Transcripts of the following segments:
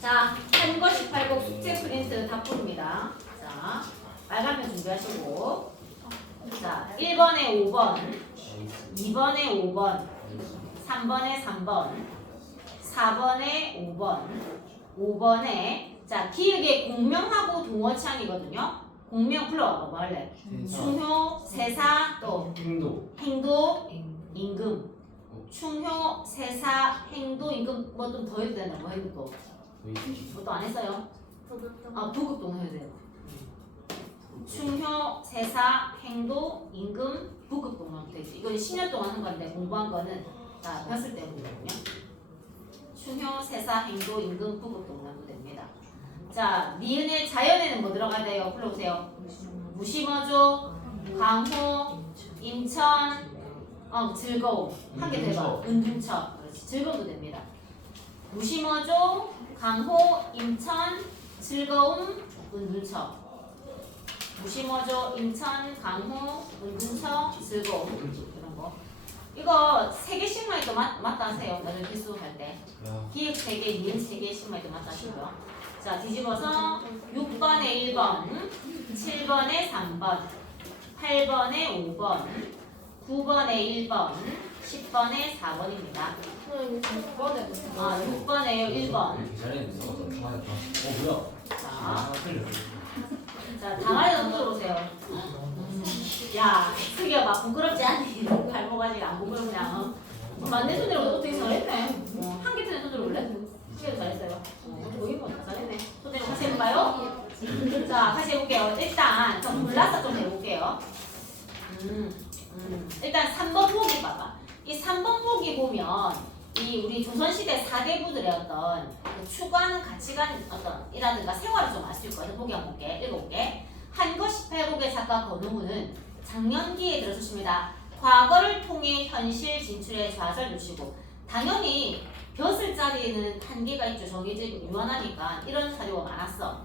자, 한거 18곡 숙제 프린트 답부입니다. 자, 빨간펜 준비하시고. 자, 1번에 5번, 2번에 5번, 3번에 3번, 4번에 5번, 5번에 자, 기역의 공명하고 동어치안이거든요. 공명 불러와봐. 뭐 할래? 충효, 세사, 또 행도, 임금. 충효, 세사, 행도, 임금 뭐 좀 더 해도 되나? 뭐 해도 또. 뭐 또 안 했어요? 부급동 해야 돼요. 충효, 세사, 행도, 임금, 부급동만 되지. 이거 10년 동안 한 건데 공부한 거는 다 폈을 때 공부거든요. 충효, 세사, 행도, 임금, 부급동만 됩니다. 자, 니은의 자연에는 뭐 들어가야 돼요? 불러보세요. 무심어조, 강호, 임천, 즐거움. 한 개 대봐. 은둔처. 그렇지. 즐거움도 됩니다. 무심어조, 강호, 임천, 즐거움, 은둔처. 무심어조, 임천, 강호, 은둔처, 즐거움. 이런 거. 이거 3개씩만 해도 맞다 하세요. 나중에 기수 할 때. 기획 3개, 니은 3개씩만 해도 맞다 하시고요. 자, 뒤집어서 6번에 1번, 7번에 3번, 8번에 5번, 9번에 1번, 10번에 4번입니다. 6번에요. 1번. 자, 다말에 넘겨보세요. 야, 슬기야, 막 부끄럽지 않니? 발목아직 안 부끄럽냐? 맞네 손으로 어떻게 잘했네. 한 개 전에 손으로 올래? 슬기도 잘했어요. 보이고 잘했네. 손으로 같이 해볼까요? 자, 다시 해볼게요. 일단 좀 골라서 좀 해볼게요. 일단 3번 보기 봐봐. 이 3번 보기 보면 이 우리 조선시대 4대부들의 어떤 추구하는 가치관 어떤 이라든가 생활을 좀 알 수 있거든. 보기 한번 볼게. 읽어볼게. 한거 18곡의 작가 권우무는 장년기에 들어주십니다. 과거를 통해 현실 진출에 좌절 주시고 당연히 벼슬 자리에는 한계가 있죠. 정해지고 유한하니까 이런 사료가 많았어.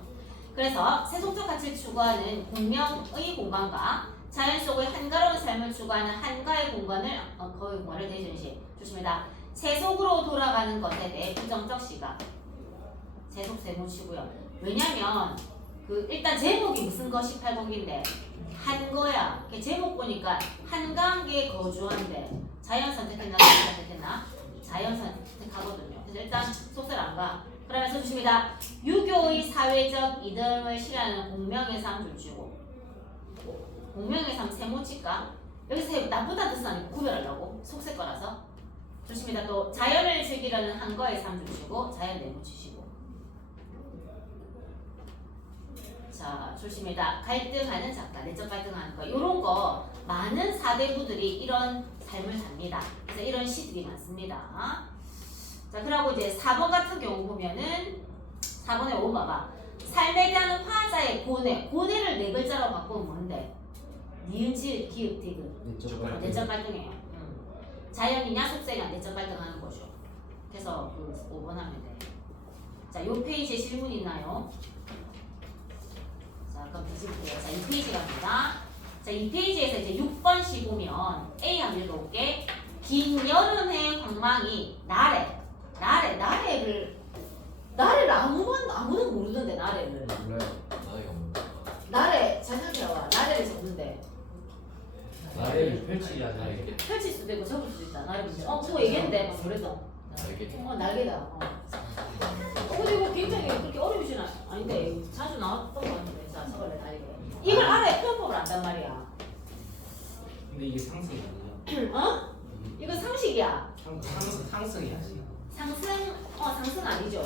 그래서 세속적 가치를 추구하는 공명의 공간과 자연 속의 한가로운 삶을 추구하는 한가의 공간을 거의 공간을 대전시 주십니다. 세속으로 돌아가는 것에 대해 부정적 시각. 세속 세모치고요. 왜냐면 일단 제목이 무슨 거 18곡인데 한거야. 제목 보니까 한강계에 거주한데 자연 선택했나 자연 선택했나? 자연 선택하거든요. 그래서 일단 속설 안 가. 그러면서 주십니다. 유교의 사회적 이등을 실현하는 공명의 삶 줄주고 공명의 삶 세모칠까? 여기서 나쁘다 뜻은 아니고 구별하려고 속색 거라서 좋습니다. 또 자연을 즐기려는 한거의 삶 주시고 자연 내모치시고 자 좋습니다. 갈등하는 작가 내적 갈등하는 거 요런 거 많은 4대부들이 이런 삶을 삽니다. 그래서 이런 시들이 많습니다. 자 그리고 이제 4번 같은 경우 보면은 4번에 5번 봐봐. 삶에 대한 화자의 고뇌를 4글자로 바꾸면 뭔데? 니은지 기읍 디귿 내적 갈등이에요. 자연이냐 속세냐 내적 갈등하는 거죠. 그래서 5번 하면 돼. 자, 요 페이지에 질문 있나요? 자, 그럼 뒤집을게요. 자, 이 페이지 갑니다. 자, 이 페이지에서 이제 6번 시 보면 A 한번 읽어볼게. 긴 여름의 광망이 나래를 아무도 모르던데 나래를. 나래 잘 생각해봐. 나래를 적는데. 나래를 펼치기 하잖아요. 펼칠 수도 있고 접을 수도 있다. 나래 그거 얘기했는데 그래도. 날개다. 근데 이거 굉장히 그렇게 어려우진 아닌데 자주 나왔던 거 같은데. 자, 저걸 날개. 이걸 알아야 표현법을 안단 말이야. 근데 이게 상승이 아니야. 이거 상식이야. 상승이 아니야. 상승 아니죠.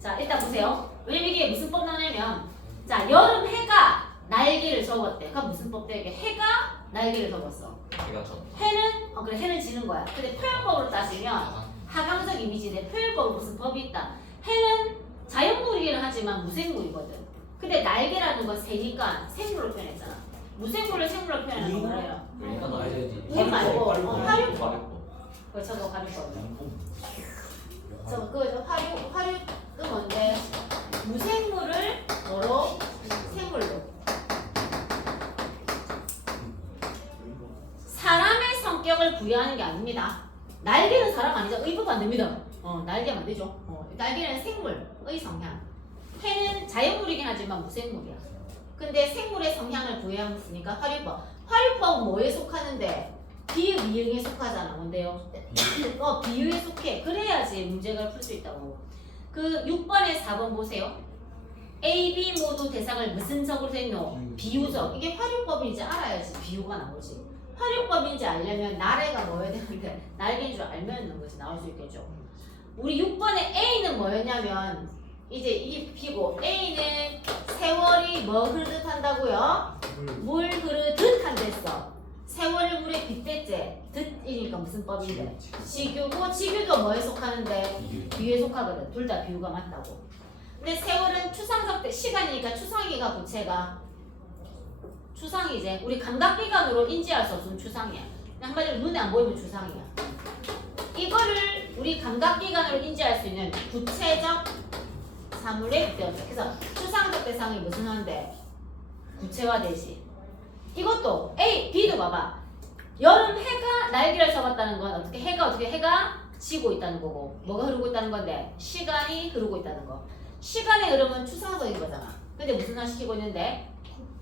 자, 일단 보세요. 왜냐면 이게 무슨 법 나냐면, 자, 여름 해가 날개를 접었대. 그럼 무슨 법 되게 해가 날개를 접었어. 해는 그래 해는 지는 거야. 근데 표현법으로 따지면 하강적 이미지인데 표현법으로 무슨 법이 있다. 해는 자연물이긴 하지만 무생물이거든. 근데 날개라는 건 새니까 생물로 표현했잖아. 무생물을 생물로 표현하는 건 뭐예요? 그러니까 나야지. 해 말고 화류법. 저거 가르쳐. 저거 화류는 뭔데? 무생물을 뭐로? 생물로. 사람의 성격을 부여하는 게 아닙니다. 날개는 사람 아니죠. 의도가 안 됩니다. 날개 만들죠. 날개는 생물의 성향. 해는 자연물이긴 하지만 무생물이야. 근데 생물의 성향을 부여했으니까 화류법. 화류법은 뭐에 속하는데? 비유에 속하잖아. 뭔데요? 비유에 속해. 그래야지 문제를 풀 수 있다고. 그 6번에 4번 보세요. A, B 모두 대상을 무슨 적으로 됐노? 비유적. 이게 화류법인지 알아야지 비유가 나오지. 화류법인지 알려면 나래가 뭐여야 되는데 날개인 줄 알면 거지 나올 수 있겠죠. 우리 6번에 A는 뭐였냐면 이제 이게 B고 A는 세월이 뭐 흐르듯 한다고요? 물 흐르듯 한댔어. 세월을 물에 빗댔지. 듯이니까 무슨 법인데? 지규고 지규도 뭐에 속하는데? 비유에 속하거든. 둘 다 비유가 맞다고. 근데 세월은 추상적 때 시간이니까 추상이가 부채가 추상이지. 우리 감각기관으로 인지할 수 없으면 추상이야. 한마디로 눈에 안 보이면 추상이야. 이거를 우리 감각기관으로 인지할 수 있는 구체적 사물의 대상. 그래서 추상적 대상이 무슨 한데? 구체화되지. 이것도 A, B도 봐봐. 여름 해가 날개를 접었다는 건 어떻게 해가 지고 있다는 거고 뭐가 흐르고 있다는 건데 시간이 흐르고 있다는 거. 시간의 흐름은 추상적인 거잖아. 근데 무슨 말 시키고 있는데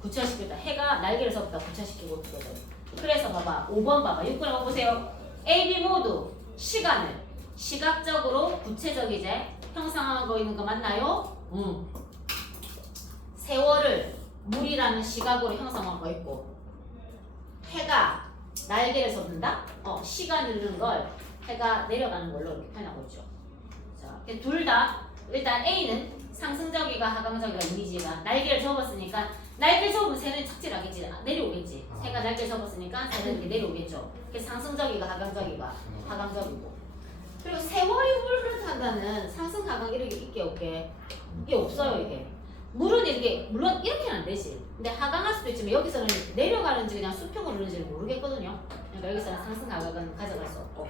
구체화시키고 있다. 해가 날개를 접었다 구체화시키고 있거든. 그래서 봐봐. 5번 봐봐. 6번 한번 보세요. A, B 모두 시간을 시각적으로 구체적이지 형상하고 있는 거 맞나요? 응. 세월을 물이라는 시각으로 형성하고 있고 해가 날개를 접는다? 시간을 흐르는 걸 해가 내려가는 걸로 이렇게 표현하고 있죠. 자, 둘 다 일단 A는 상승적이가 하강적이가 이미지가 날개를 접었으니까 날개 접으면 새는 착질하겠지. 내려오겠지. 해가 날개 접었으니까 새는 이렇게 내려오겠죠. 그래서 상승적이가 하강적이가 하강적이고 그리고 세월이 물 흐르듯한다는 상승 하강 이렇게 있게 없게 이게 없어요. 이게 물은 이렇게 물론 이렇게는 안 되지. 근데 하강할 수도 있지만 여기서는 내려가는지 그냥 수평으로 흐르는지 모르겠거든요. 그러니까 여기서는 상승 하강은 가져갈 수 없고.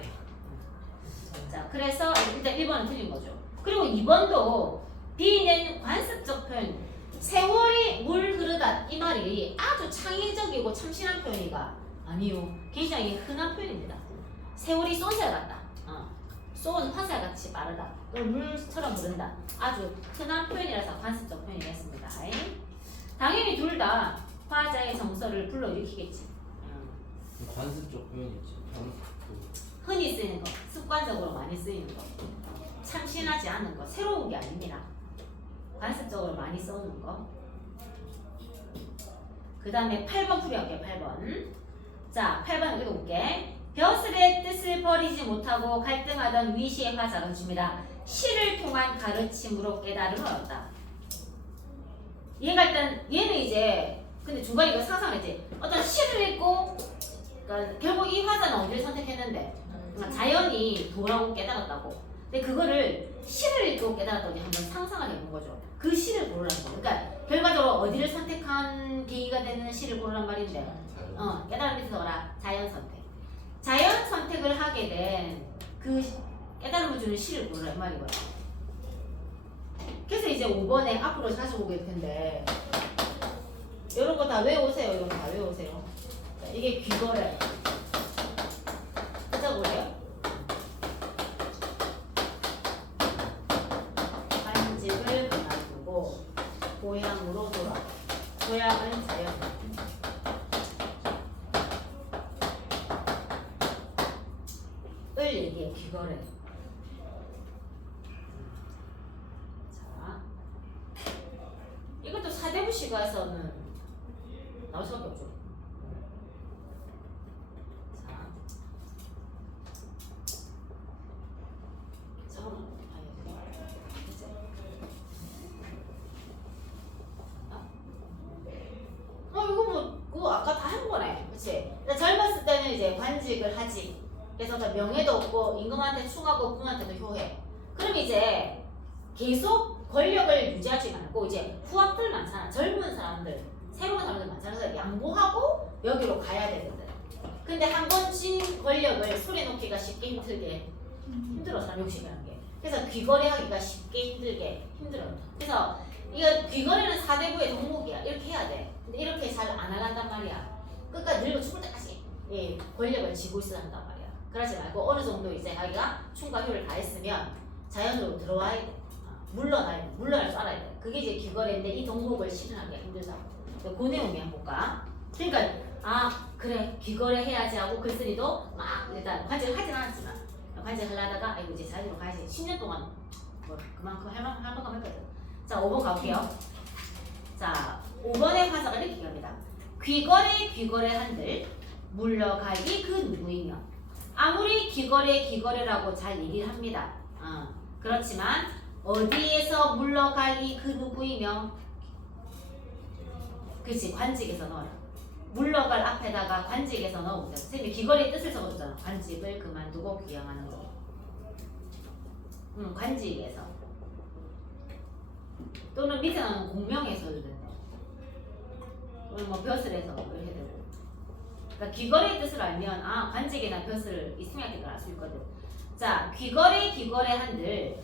자, 그래서 일단 1번은 틀린 거죠. 그리고 2번도 B는 관습적 표현. 세월이 물 흐르다 이 말이 아주 창의적이고 참신한 표현이가 아니요. 굉장히 흔한 표현입니다. 세월이 쏜살 같다. 쏜 화살같이 빠르다. 물처럼 흐른다. 아주 흔한 표현이라서 관습적 표현이었습니다. 당연히 둘 다 화자의 정서를 불러일으키겠지. 관습적 표현이지. 흔히 쓰이는 거, 습관적으로 많이 쓰이는 거, 참신하지 않은 거, 새로운 게 아닙니다. 관습적으로 많이 써오는 거. 그 다음에 8번 풀이할게요. 8번. 자, 8번 읽어볼게. 벼슬의 뜻을 버리지 못하고 갈등하던 위시의 화자는 줍니다. 시를 통한 가르침으로 깨달음을 얻었다. 얘가 일단 얘는 이제 근데 중간에 이거 상상했지. 어떤 시를 읽고 그러니까 결국 이 화자는 어디를 선택했는데 그러니까 자연이 도라고 깨달았다고. 근데 그거를 시를 읽고 깨달았다고 한번 상상을 해본 거죠. 그 시를 고르라는 거. 그러니까 결과적으로 어디를 선택한 계기가 되는 시를 고르란 말인데 깨달음 밑에서 봐라. 자연 선택. 자연 선택을 하게 된 그 깨달음을 주는 시를 고르라 이 말이거든. 그래서 이제 5번에 앞으로 가져오게 될 텐데 이런 거 다 외우세요. 이런 거 다 외우세요. 자, 이게 귀거래. 찾아보래요. 관집을 그만두고 고향으로 돌아. 고향은 자연. 을 얘기해. 귀거래. 자, 이것도 사대부시가에서는 나올 수밖에 없죠. 자, 잠깐만. 됐지? 이거 뭐 그거 아까 다 한 거네. 그치? 젊었을 때는 이제 관직을 하지. 그래서 명예도 없고 임금한테 충하고 부한테도 효해. 그럼 이제 계속 권력을 유지하지 말고 이제 후학들 많잖아. 젊은 사람들, 새로운 사람들 많잖아. 그래서 양보하고 여기로 가야 되거든. 근데 한 번 쥔 권력을 소리놓기가 쉽게 힘들어. 사람 욕심이라는 게. 그래서 귀거래하기가 쉽게 힘들어요. 그래서 이거 귀거래는 4대부의 덕목이야. 이렇게 해야 돼. 근데 이렇게 잘 안 하란단 말이야. 끝까지 늙어 죽을 때까지 권력을 쥐고 있어야 한단 말이야. 그러지 말고 어느 정도 이제 자기가 충과 효를 다했으면 자연으로 들어와야 돼. 물러나야 돼. 물러날 줄 알아야 돼. 그게 이제 귀거래인데 이 동목을 실현하기가 힘들다고. 그 내용이 한번 볼까? 그러니까 그래 귀거래 해야지 하고 글쓰기도 막 일단 관직을 하진 않았지만 관직을 하려다가 아이고 이제 자연으로 가야지 10년 동안 뭐 그만큼 할만큼 했거든. 자 5번 가볼게요. 자 5번의 화자가 이렇게 얘기합니다. 귀거래 한들 물러가기 그 누구이며 아무리 귀거래라고 잘 얘기를 합니다. 그렇지만 어디에서 물러가기 그 누구이며 그렇지 관직에서 넣어라. 물러갈 앞에다가 관직에서 넣으면 선생님이 귀거래 뜻을 적어줬잖아. 관직을 그만두고 귀양하는 거. 관직에서 또는 밑에 나오는 공명에서 해도 된다. 또는 뭐 벼슬에서 이렇게 되고. 그러니까 귀거래의 뜻을 알면 관직이나 벼슬 이 생략된 걸 알 수 있거든. 자 귀거래 한들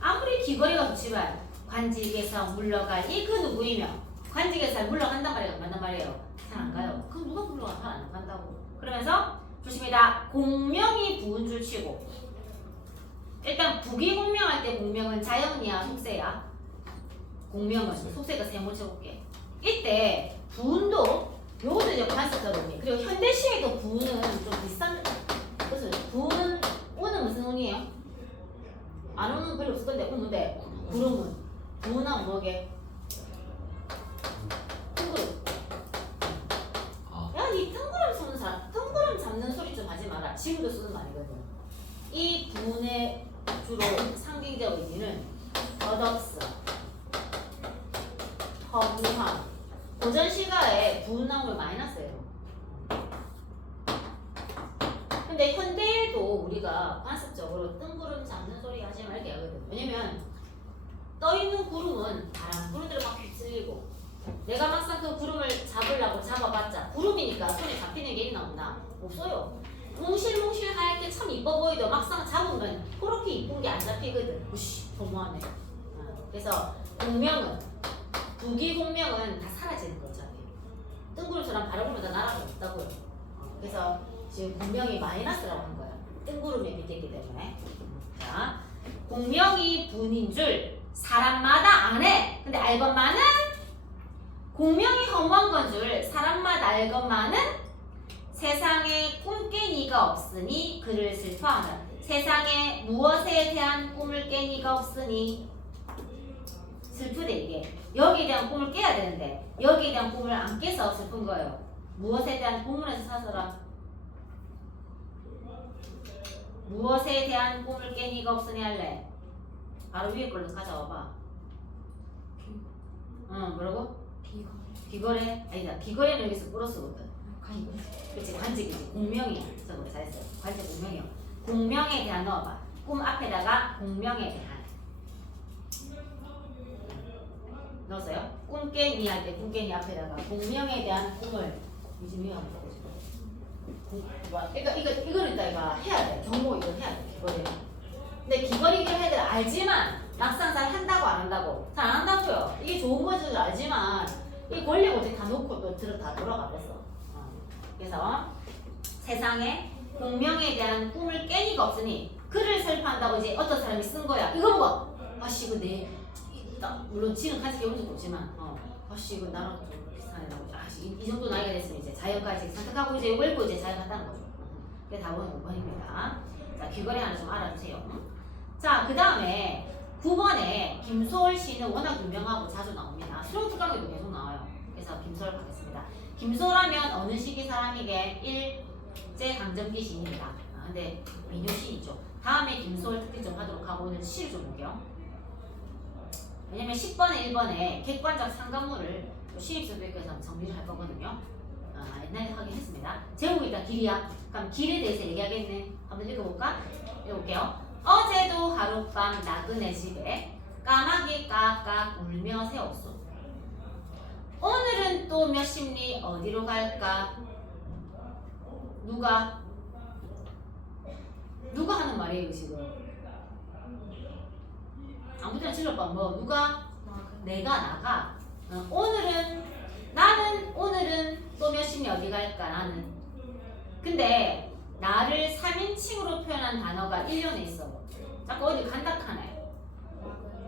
아무리 귀거래가 좋지만 관직에서 물러가니 그 누구이며 관직에서 잘 물러간단 말이에요. 안 간단 말이에요. 잘 안 가요. 그럼 누가 물러가? 잘 안 간다고. 그러면서 조심이다. 공명이 부은 줄 치고 일단 부기공명할 때 공명은 자연이야 속세야. 공명은 속세가 세모 쳐볼게. 이때 부운도 요것도 이제 관습자동이. 그리고 현대시에도 부운은 좀 비싼 뜻을. 부운은 오는 무슨 운이에요? 안 오는 별로 없을 건데 오는데 구름은 부운하면 뭐게? 뜬구름. 야, 니 뜬구름 쏘는 사람, 뜬구름 잡는 소리 좀 하지 마라. 지금도 쓰는 말이거든. 이 부운의 주로 상징적 의미는 덧없어, 허무함. 고전 시가에 부운 나온 걸 많이 났어요. 근데 현대에도 우리가 관습적으로 뜬구름 잡는 소리 하지 말게 하거든. 왜냐면 떠있는 구름은 바람 부는 대로 막 휩쓸리고 내가 막상 그 구름을 잡으려고 잡아봤자 구름이니까 손에 잡히는 게 있나 없나? 없어요. 몽실몽실 할 때 참 이뻐 보이도 막상 잡으면 그렇게 이쁜 게 안 잡히거든. 우씨 너무하네. 그래서 공명은 부기공명은 다 사라지는 거죠. 뜬구름처럼 바라보면 다 나라가 없다고요. 그래서 지금 공명이 마이너스라고 한 거야. 뜬구름에 밑에 있기 때문에. 자, 공명이 분인 줄 사람마다 안 해. 근데 알것만은 공명이 허무한 건 줄 사람마다 알것만은 세상에 꿈깨니가 없으니 그를 슬퍼하는. 세상에 무엇에 대한 꿈을 깨니가 없으니 슬프대 이게. 여기에 대한 꿈을 깨야 되는데 여기에 대한 꿈을 안 깨서 슬픈 거예요. 무엇에 대한 꿈을에서 사서라. 무엇에 대한 꿈을 깨니가 없으니 할래? 바로 위에 걸로 가져와봐. 뭐라고? 귀거래? 아니다. 귀거래는 여기서 플러스거든. 그치 관직이지. 공명이야. 그래서 우리 잘했어요. 관직 공명이요. 공명에 대한 넣어봐. 꿈 앞에다가 공명에 대한 넣었어요? 꿈깨니 할 때 꿈깨니 앞에다가 공명에 대한 꿈을 요즘 한번 그러니까 이거는 이따가 해야 돼. 경고 이거 해야 돼. 귀거래. 근데 귀거리기를 해야 돼. 알지만 막상 잘 한다고 안 한다고? 잘 안 한다고요. 이게 좋은 거줄 알지만 이 권력 어제 다 놓고 또 다 돌아가 버렸어. 그래서 세상에 공명에 대한 꿈을 깨니가 없으니 그를 슬퍼한다고 이제 어떤 사람이 쓴 거야. 이거 보고 아씨 이거 물론 지금 같이 해본 적도 없지만 아씨 이거 나랑 좀 비슷하네라고. 아씨 이 정도 나이가 됐으면 이제 자연까지 선택하고 이제 이거 읽고 이제 자연 한다는 거죠. 그게 답은 5번입니다. 자 귀거래 하나 좀 알아주세요. 자 그 다음에 9번에 김소월 씨는 워낙 유명하고 자주 나옵니다. 수능 특강에도 계속 나와요. 그래서 김소월 가겠습니다. 김소월하면 어느 시기 사람에게 일제 강점기 시인입니다. 근데 민요 시인이죠. 다음에 김소월 특집 좀 하도록 하고 오늘 시를 좀 볼게요. 왜냐면 10번에 1번에 객관적 상관문을 시립수도에서 정리를 할 거거든요. 옛날에 하긴 했습니다. 제목이 일단 길이야. 그럼 길에 대해서 얘기하겠네. 한번 읽어볼까? 읽어볼게요. 어제도 하룻밤 나그네 집에 까마귀 깍깍 울며 새웠소. 오늘은 또 몇십 리 어디로 갈까? 누가 하는 말이에요 지금? 아무 때나 질러봐. 뭐 누가? 내가 나가. 오늘은 또 몇십 리 어디 갈까? 나는. 근데 나를 3인칭으로 표현한 단어가 1년에 있어. 자꾸 어디 간다카네.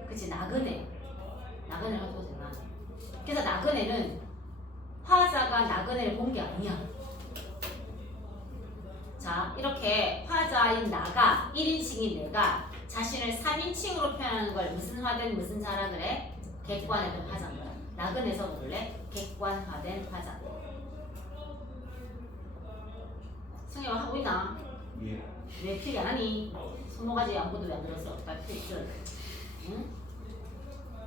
그치, 나그네. 나그네가 또 생각나네. 그래서 나그네는 화자가 나그네를 본 게 아니야. 자, 이렇게 화자인 나가 1인칭인 내가 자신을 3인칭으로 표현하는 걸 무슨 화된 무슨 자라 그래? 객관화된 화자인 거야. 나그네서 볼래? 객관화된 화자. 승혜가 하고 있나? 예. 왜 필기 안 하니? 손모가지 아무것도 왜 안 들었어? 빨리 필기 들어. 응?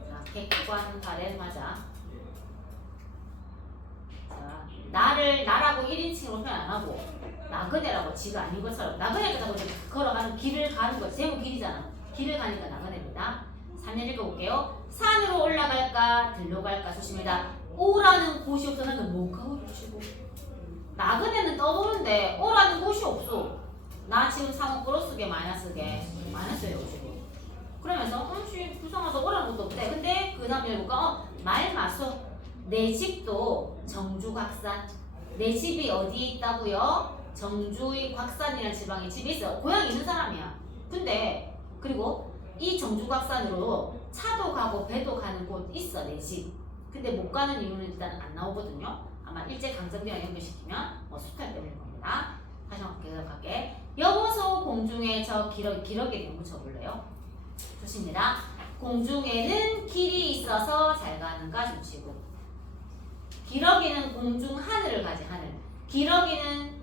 자, 객관화된 화자. 자, 나라고 1인칭으로 표현 안 하고 나그네라고 지가 아닌 것처럼 나그네가 자꾸 걸어가는 길을 가는 거 제목 길이잖아. 길을 가니까 나그네입니다. 3년 읽어볼게요. 산으로 올라갈까 들로 갈까 조심해다. 오라는 곳이 없어. 나는 뭐가 오르시고 나그네는 떠도는데 오라는 곳이 없어. 나 지금 3억 플러스게 마이너스예요 지금. 그러면서 불쌍해서 오라는 것도 없대. 근데 그 다음에 볼까? 말 맞서. 내 집도 정주곽산. 내 집이 어디에 있다고요? 정주의 곽산이라는 지방에 집이 있어. 고향이 있는 사람이야. 근데 그리고 이 정주곽산으로 차도 가고 배도 가는 곳 있어. 내 집. 근데 못 가는 이유는 일단 안 나오거든요. 아마 일제강점기랑 연결시키면 수탈 때문일 겁니다. 다시 한번 계속할게. 여보소 공중에 저 기러기에 한번 쳐볼래요? 좋습니다. 공중에는 길이 있어서 잘 가는가 좋지고, 기러기는 공중 하늘을 가지. 하늘. 기러기는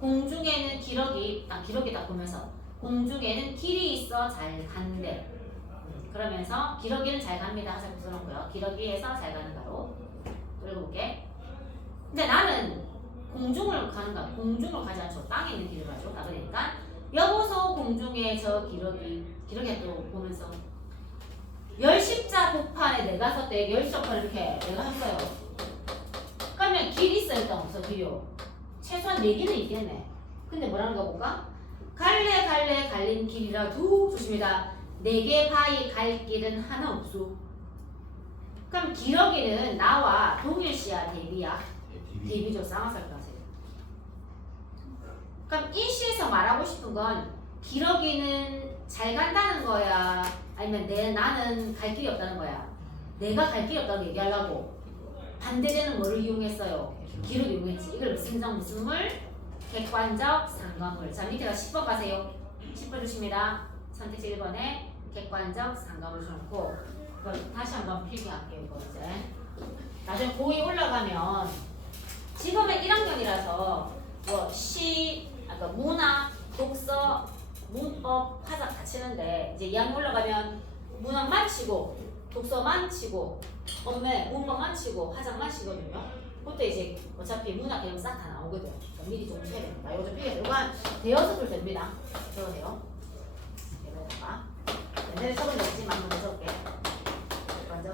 공중에는 기러기다 보면서 공중에는 길이 있어 잘 간대. 그러면서 기러기는 잘 갑니다. 하자 써놓고요. 기러기에서 잘 가는 가로 읽어볼게. 근데 나는 공중을 가지 않죠. 땅에 있는 길을 가죠. 나그러니까 여보소 공중에 저 기러기 또 보면서 열십자 복판에 내가 섰대. 열십자판을 이렇게 내가 섰어요. 그러면 길 있어 일단 없어. 길이요. 최소한 4개는 있겠네. 근데 뭐라는 거 볼까? 갈래 갈린 길이라도 조심이다. 4개 바위 갈 길은 하나 없소. 그럼 기러기는 나와 동일시야 대비야? 대비죠. 쌍화살표 하세요. 그럼 이 시에서 말하고 싶은 건 기러기는 잘 간다는 거야? 아니면 나는 갈 길이 없다는 거야? 내가 갈 길이 없다고 얘기하려고 반대되는 뭐를 이용했어요? 기를 이용했지. 이걸 무슨 물? 객관적 상관물. 자, 밑에가 10번 가세요. 10번 주십니다. 선택지 1번에 객관적 상관물 줘놓고 이걸 다시 한번 필기할게요. 이거 이제 나중에 고2 올라가면 지금은 1학년이라서 문학, 독서, 문법, 화작 다 치는데 이제 2학년 올라가면 문학만 치고 독서만 치고 문법만 치고 화작만 치거든요. 그때 이제 어차피 문학 개념 싹 다 나오거든. 미리 좀 쳐야 됩니다. 이거 좀 필요해요. 이거 한 대여섯 줄 됩니다. 적으세요. 여기다가 옛날에 적은 적 없지만 한번 더 적을게. 먼저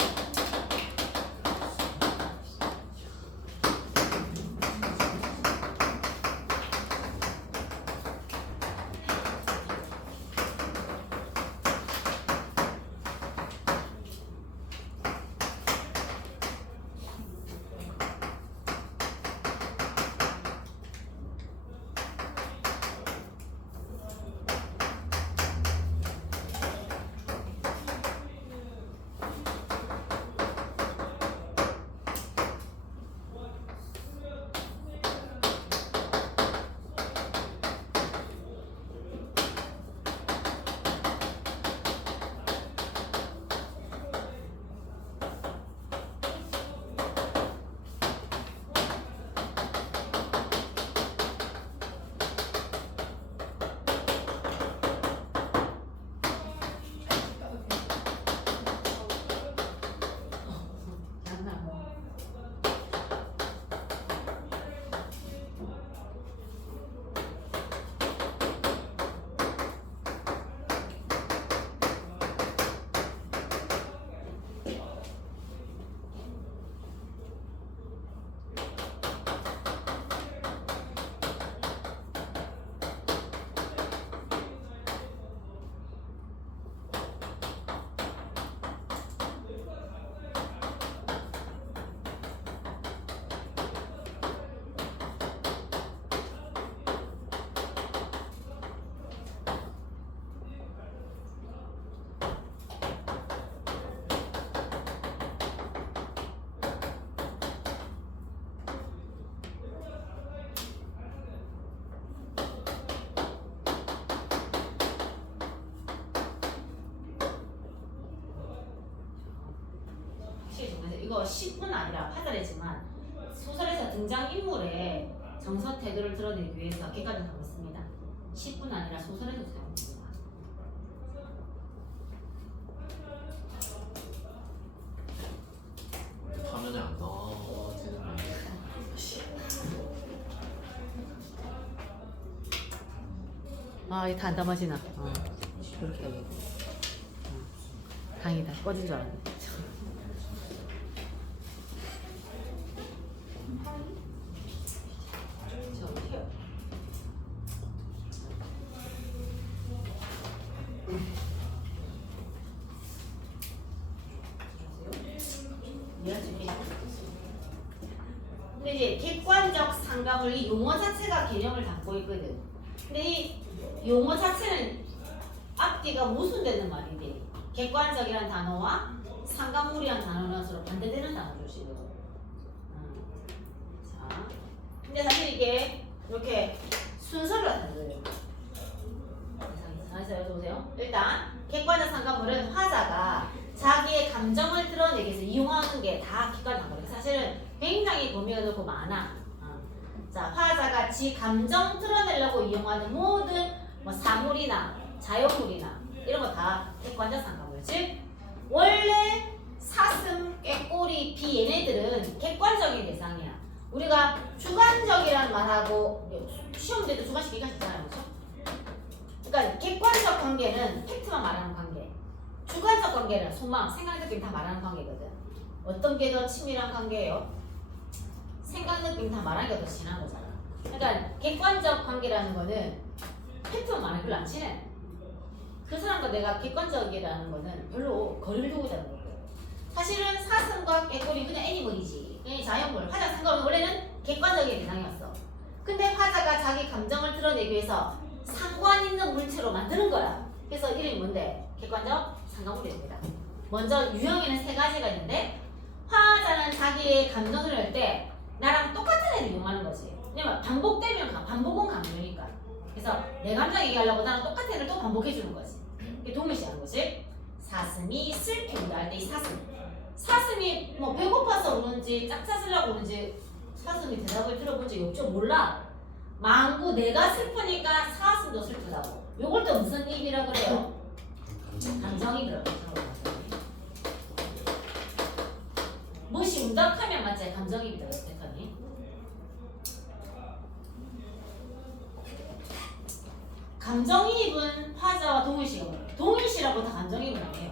이거 10분 아니라 화자래지만 소설에서 등장인물의 정서 태도를 드러내기 위해서 객관적 상을 씁니다. 10분 아니라 소설에도 사용됩니다. 화면에 안 나와지는 거 아, 이거 다 안 담아지나? 그렇게 하고. 다행이다. 꺼진 줄 알았네. 저 어떻게 해요? 근데 이제 객관적 상가물 이 용어 자체가 개념을 담고 있거든. 근데 이 용어 자체는 앞뒤가 모순되는 말인데 객관적이란 단어와 상가물이란 단어는 서로 반대되는 단어죠 지금. 자, 근데 사실 이게 이렇게 순서를 하는 거예요. 자, 여기 보세요. 일단 객관적 상가물은 화자가 자기의 감정을 드러내기 위해서 이용하는 게 다 객관적 상가물. 사실은 굉장히 범위가 넓고 많아. 자, 화자가 지 감정 드러내려고 이용하는 모든 뭐 사물이나 자연물이나 이런 거 다 객관적 상가물. 즉 원래 사슴, 꾀꼬리, 비 얘네들은 객관적인 대상이야. 우리가 주관적이라는 말하고 시험 때도 주관식 얘기하셨잖아요, 그렇죠? 그러니까 객관적 관계는 팩트만 말하는 관계. 주관적 관계는 소망, 생각, 느낌 다 말하는 관계거든. 어떤 게 더 친밀한 관계예요? 생각, 느낌 다 말하는 게 더 친한 거잖아. 그러니까 객관적 관계라는 거는 팩트만 말하는 별로 안 친해. 그 사람과 내가 객관적이라는 거는 별로 거리를 두고 자는 거예요. 사실은 사슴과 꾀꼬리 그냥 애니멀이지. 그냥 자연물, 화자 상관은 원래는 객관적인 대상이었어. 근데 화자가 자기 감정을 드러내기 위해서 상관 있는 물체로 만드는 거야. 그래서 이름이 뭔데? 객관적 상가물입니다. 먼저 유형에는 3가지가 있는데 화자는 자기의 감정을 할 때 나랑 똑같은 애를 이용하는 거지. 왜냐면 반복되면 반복은 감정이니까. 그래서 내 감정 얘기하려고 나랑 똑같은 애를 또 반복해주는 거지. 이게 동일시하는 거지. 사슴이 슬피 운다 할 때 이 사슴이 뭐 배고파서 우는지 짝짝으려고 우는지 사슴이 대답을 들어본 적이 없죠. 몰라. 망구 내가 슬프니까 사슴도 슬프다고. 요걸 또 무슨 입이라 그래요? 감정이 들어가요. 무엇이 운덕하면 맞지? 감정이 들어가요. 패턴이. 감정이입은 화자와 동일시가 뭐예요? 동일시라고 다 감정이입은 아니에요.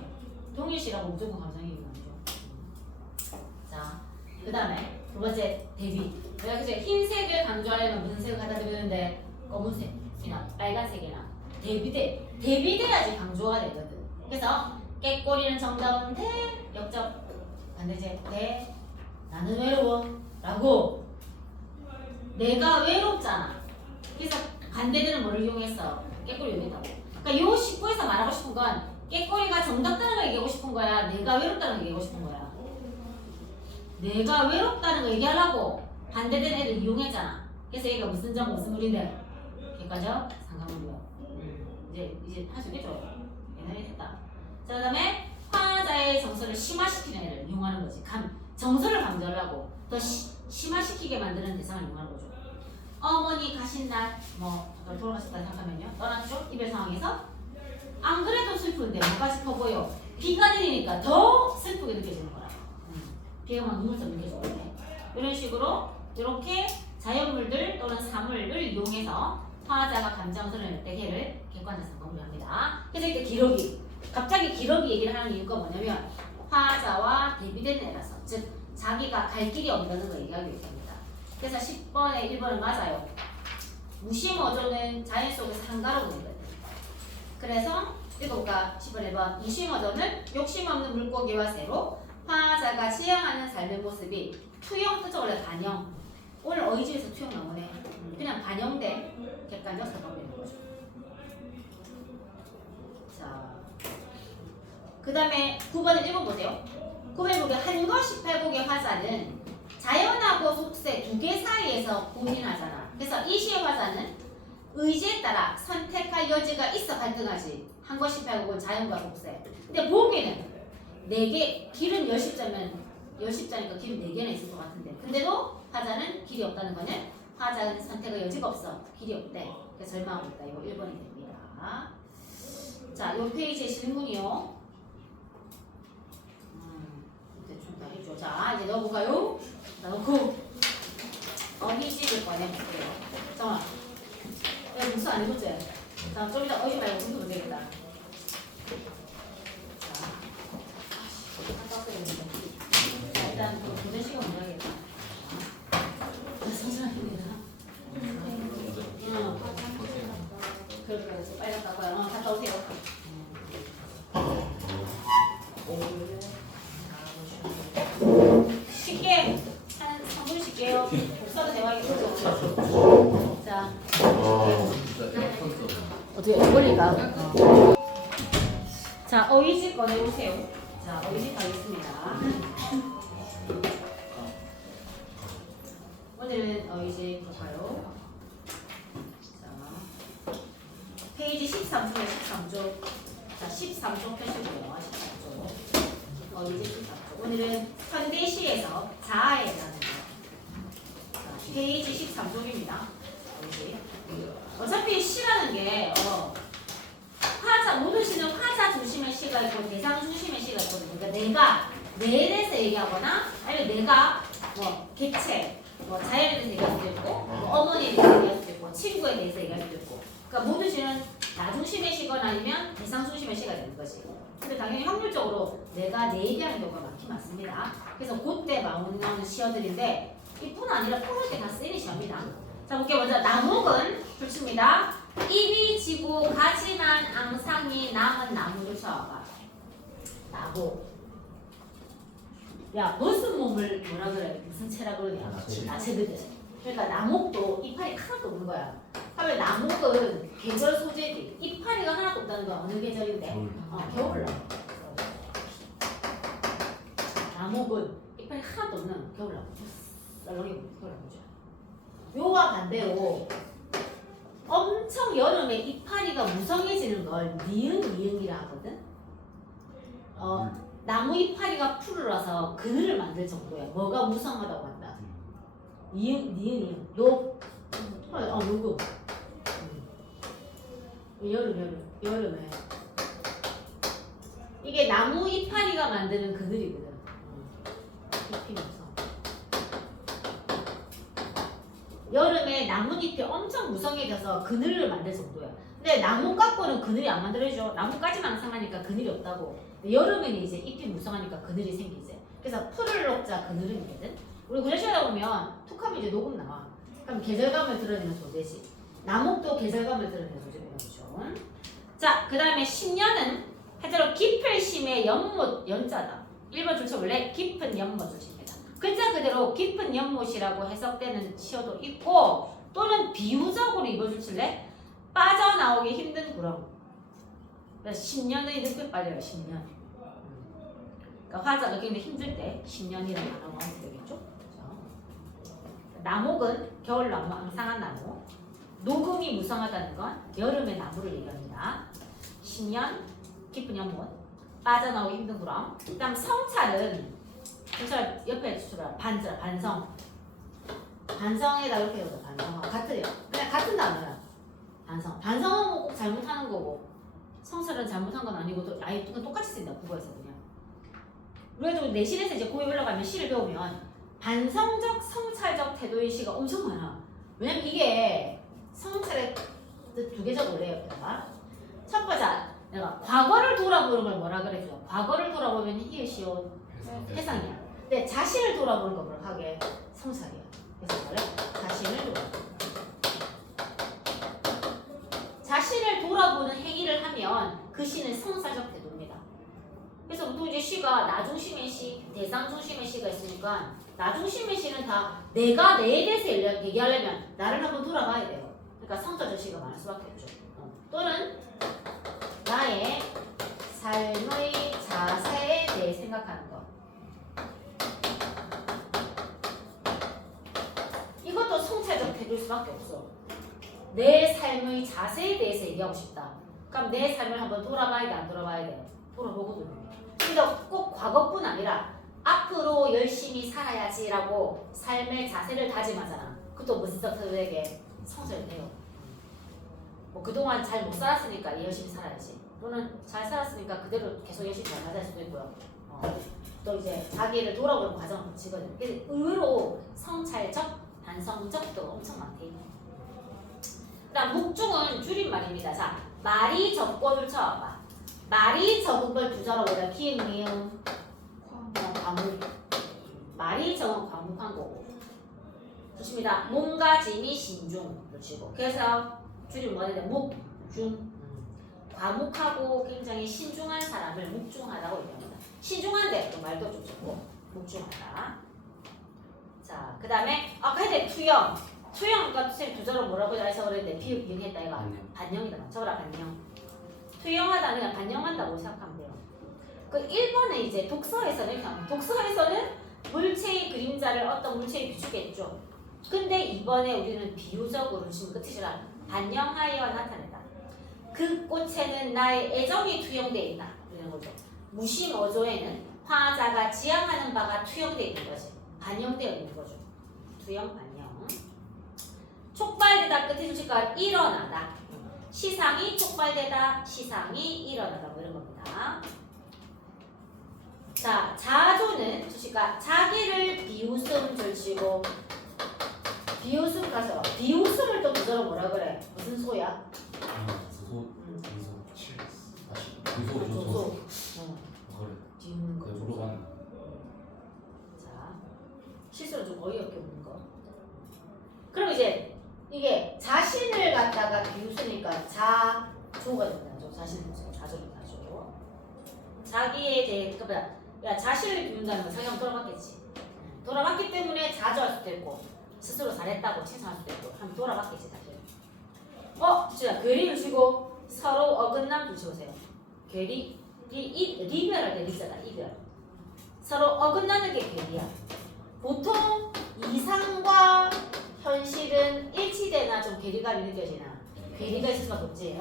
동일시라고 무조건 감정이입은 아니죠. 자, 그 다음에 두 번째 대비. 내가 그제 흰색을 강조하려면 무슨 색을 갖다 드리는데 검은색이나 빨간색이나 대비돼야지 강조가 되거든. 그래서 꾀꼬리는 정답은 대, 역적 반대제 대, 나는 외로워 라고 내가 외롭잖아. 그래서 반대되는 뭐를 이용했어? 꾀꼬리 이용했다고. 그러니까 요 19에서 말하고 싶은 건 꾀꼬리가 정답다는 걸 얘기하고 싶은 거야? 내가 외롭다는 걸 얘기하고 싶은 거야? 내가 외롭다는 걸 얘기하려고 반대되는 애를 이용했잖아. 그래서 얘가 무슨 점 무슨 물인데? 객관적 상가물이요. 이제 할 수 있겠죠? 옛날에 했다. 자, 그 다음에 화자의 정서를 심화시키는 애를 이용하는 거지. 정서를 강조하려고 더 심화시키게 만드는 대상을 이용하는 거죠. 어머니 가신 날, 뭐 돌아가셨다 생각하면요, 떠났죠? 이별 상황에서 안 그래도 슬픈데 뭐가 슬퍼 보여? 비가 내리니까 더 슬프게 느껴지는 거라. 비가 막 눈물처럼 느껴지는데 이런 식으로 이렇게 자연물들 또는 사물을 이용해서 화자가 감정선을 낼 때 걔를 객관적 상가물로 합니다. 그래서 이때 기러기, 갑자기 기러기 얘기를 하는 이유가 뭐냐면 화자와 대비되는 애라서, 즉 자기가 갈 길이 없다는 걸 얘기하기 위해서입니다. 그래서 10번에 1번은 맞아요. 무심어조는 자연 속에서 한가로운 애거든. 그래서 읽어볼까? 10번 1번. 무심어조는 욕심 없는 물고기와 새로 화자가 지향하는 삶의 모습이 투영, 뜻은 원래 반영. 오늘 어휘집에서 투영 나오네. 그냥 반영된 객관적 상가물인 거죠. 자, 그 다음에 9번을 읽어보세요. 9번에 보게 한거 18곡의 화자는 자연하고 속세 두 개 사이에서 고민하잖아. 그래서 이 시의 화자는 의지에 따라 선택할 여지가 있어 갈등하지. 한거 18곡은 자연과 속세. 근데 보기는 4개, 길은 10시점은 열십자니까 길이 4개나 있을 것 같은데 근데도 화자는 길이 없다는 거는 화자는 선택의 여지가 없어. 길이 없대. 그래서 절망하고 있다. 이거 1번이 됩니다. 자, 요 페이지의 질문이요. 대충 다 했죠. 자, 이제 넣어볼까요? 자, 넣고 어휘집을 꺼내볼게요. 잠깐만. 내가 무슨 안 해보지? 자, 좀 이따 어휘 말고 공부 되겠다. 자, 자, 일단 그 도전 시간 먼저 하겠다. 선생님입니다. 그렇게 빨리 갔다 와요. 갔다 오세요. 쉽게 한 3분 쉴게요. 복사도 대화하겠죠. 자, 어떻게 해볼까? 자, 어휘집 꺼내보세요. 자, 어휘집 하겠습니다. 오늘은 어휘집 볼까요? 자, 페이지 13쪽에 13쪽. 자, 13쪽 펴시고요. 13쪽. 어휘집 13쪽. 오늘은 현대시에서 자아에 대한 거. 자, 페이지 13쪽입니다. 어차피 시라는 게 화자 모든 시는 화자 중심의 시가 있고 대상 중심의 시가 있거든요. 그러니까 내가 내에 대해서 얘기하거나 아니면 내가 뭐 객체, 뭐 자연에 대해서 얘기할 수도 있고 뭐 어머니에 대해서 얘기할 수도 있고 친구에 대해서 얘기할 수도 있고. 그러니까 모든 시는 나 중심의 시거나 아니면 대상 중심의 시가 되는 거지. 근데 당연히 확률적으로 내가 내 얘기하는 경우가 많긴 많습니다. 그래서 그때 나오는 시어들인데 이뿐 아니라 풀을 때 다 쓰이는 시입니다. 자, 볼게요. 먼저 나목은 좋습니다. 잎이 지고 가지만 앙상이 남은 나무를 써봐. 나목. 야, 무슨 몸을 뭐라 그래? 무슨 채라 그러냐? 나체거든. 그러니까 나목도 이파리 하나도 없는 거야. 하면 나목은 계절 소재지. 이파리가 하나도 없다는 건 어느 계절인데? 겨울로. 나목은 이파리 하나도 없는 겨울로. 썰렁이 겨울나무죠. 요와 반대로 엄청 여름에 이파리가 무성해지는 걸 니은이응이라 하거든. 나무 이파리가 푸르러서 그늘을 만들 정도야. 뭐가 무성하다고 한다. 니은. 요거. 여름에 이게 나무 이파리가 만드는 그늘이거든. 잎이 무성. 여름에 나뭇잎이 엄청 무성해져서 그늘을 만들 정도야. 근데 나무 깎고는 그늘이 안 만들어지죠. 나무까지만 상하니까 그늘이 없다고. 여름에는 이제 잎이 무성하니까 그늘이 생기지. 그래서 풀을 녹자 그늘은 있거든. 우리 구절시하다 보면 툭하면 이제 녹음 나와. 그럼 계절감을 드러내는 소재지. 나목도 계절감을 드러내는 소재입니다. 그렇죠? 자, 그 다음에 신년은 하여튼 깊을 심의 연못 연자다. 1번 줄쳐 볼래? 깊은 연못 줄칩니다. 글자 그대로 깊은 연못이라고 해석되는 시어도 있고 또는 비유적으로 이번 줄칠래? 빠져나오기 힘든 구렁. 그래서 10년의 늪에 빠져요. 10년. 그러니까 화자가 굉장히 힘들 때 10년이라는 단어가 하면 되겠죠? 그렇죠? 나목은 겨울나무, 앙상한 나무. 녹음이 무성하다는 건 여름의 나무를 얘기합니다. 10년, 깊은 연못, 빠져나오기 힘든 구렁. 그 다음 성찰은 성찰 옆에 주라 반성. 반성에다 이렇게 해보자. 반성. 같아요. 그냥 같은 단어야. 반성. 반성은 꼭 잘못하는 거고 성찰은 잘못한 건 아니고 또 아예 똑같이 쓴다. 국어에서 그냥. 그래도 내신에서 이제 고에 올라가면 시를 배우면 반성적, 성찰적 태도의 시가 엄청 많아. 왜냐면 이게 성찰의 두 개적 오래요. 첫 번째, 내가 과거를 돌아보는 걸 뭐라 그랬죠? 과거를 돌아보면 히읗이요 해상이야. 근데 자신을 돌아보는 거 뭐라 하게? 성찰이야. 그래서 뭐래? 자신을 돌아보는. 자신을 돌아보는 행위를 하면 그 시는 성사적 태도입니다. 그래서 보통 이제 시가 나중심의 시, 대상중심의 시가 있으니까 나중심의 시는 다 내가 내에 대해서 얘기하려면 나를 한번 돌아봐야 돼요. 그러니까 성사적 시가 많을 수밖에 없죠. 또는 나의 삶의 자세에 대해 생각하는 것. 이것도 성찰적 태도일 수밖에 없어. 내 삶의 자세에 대해서 얘기하고 싶다. 그럼 내 삶을 한번 돌아봐야 돼, 안 돌아봐야 돼? 돌아보거든요. 근데 꼭 과거뿐 아니라 앞으로 열심히 살아야지라고 삶의 자세를 다짐하잖아. 그것도 머스터들에게 성찰이 돼요. 뭐 그동안 잘 못 살았으니까 열심히 살아야지. 또는 잘 살았으니까 그대로 계속 열심히 잘 살아야 할 수도 있고요. 또 이제 자기를 돌아보는 과정을 거치거든. 그래서 의외로 성찰적, 반성적도 엄청 많대. 그다음 목중은 줄임말입니다. 자, 말이 적고를 쳐봐. 말이 적은 걸 부자로 보자. 기응, 미응, 과묵. 말이 적은 과묵한 거고. 좋습니다. 몸과 짐이 신중. 그렇지고. 그래서 줄임 뭐가 되냐? 묵중. 과묵하고 굉장히 신중한 사람을 묵중하다고 얘기합니다. 신중한데 또 말도 좀 좋고 묵중하다. 자, 그 다음에 아까 했는데 투영. 투영과 선생님 두자로 뭐라고 해서 그랬는데 비응했다 이거. 반영이다. 적어라 반영. 투영하다는 그냥 반영한다고 생각하면 돼요. 그 1번에 이제 독서에서는 이렇게 합니다. 독서에서는 물체의 그림자를 어떤 물체에 비추겠죠. 근데 이번에 우리는 비유적으로 지금 끝이라 반영하여 나타낸다. 그 꽃에는 나의 애정이 투영되어 있다. 이런 거죠. 무심어조에는 화자가 지향하는 바가 투영되어 있는 거지. 반영되어 있는 거죠. 투영, 반영. 촉발되다 끝에 주실까? 일어나다. 시상이 촉발되다. 시상이 일어나다. 뭐 이런 겁니다. 자, 자조는 주실까? 자기를 비웃음 절치고 비웃음 가서 비웃음을 또 그대로 뭐라 그래? 무슨 소야? 조소. 뒤웃는 거. 자, 실수로 좀 어이없게 웃는 거. 그럼 이제 이게 자신을 갖다가 비웃으니까 자조가 된다. 자신을 자조를 자조. 자기에 대해 그러니까 야 자신을 비운다는 건 자기가 한번 돌아봤겠지. 돌아봤기 때문에 자조할 수도 있고 스스로 잘했다고 칭찬할 수도 있고 한번 돌아봤겠지 사실. 진짜 괴리를 주고 서로 어긋남 주시오세요. 괴리 리별할 때 리자다 이별. 서로 어긋나는 게 괴리야. 보통 이상과 현실은 일치되나 좀 괴리감이 느껴지나? 괴리가 있을 수밖에 없지.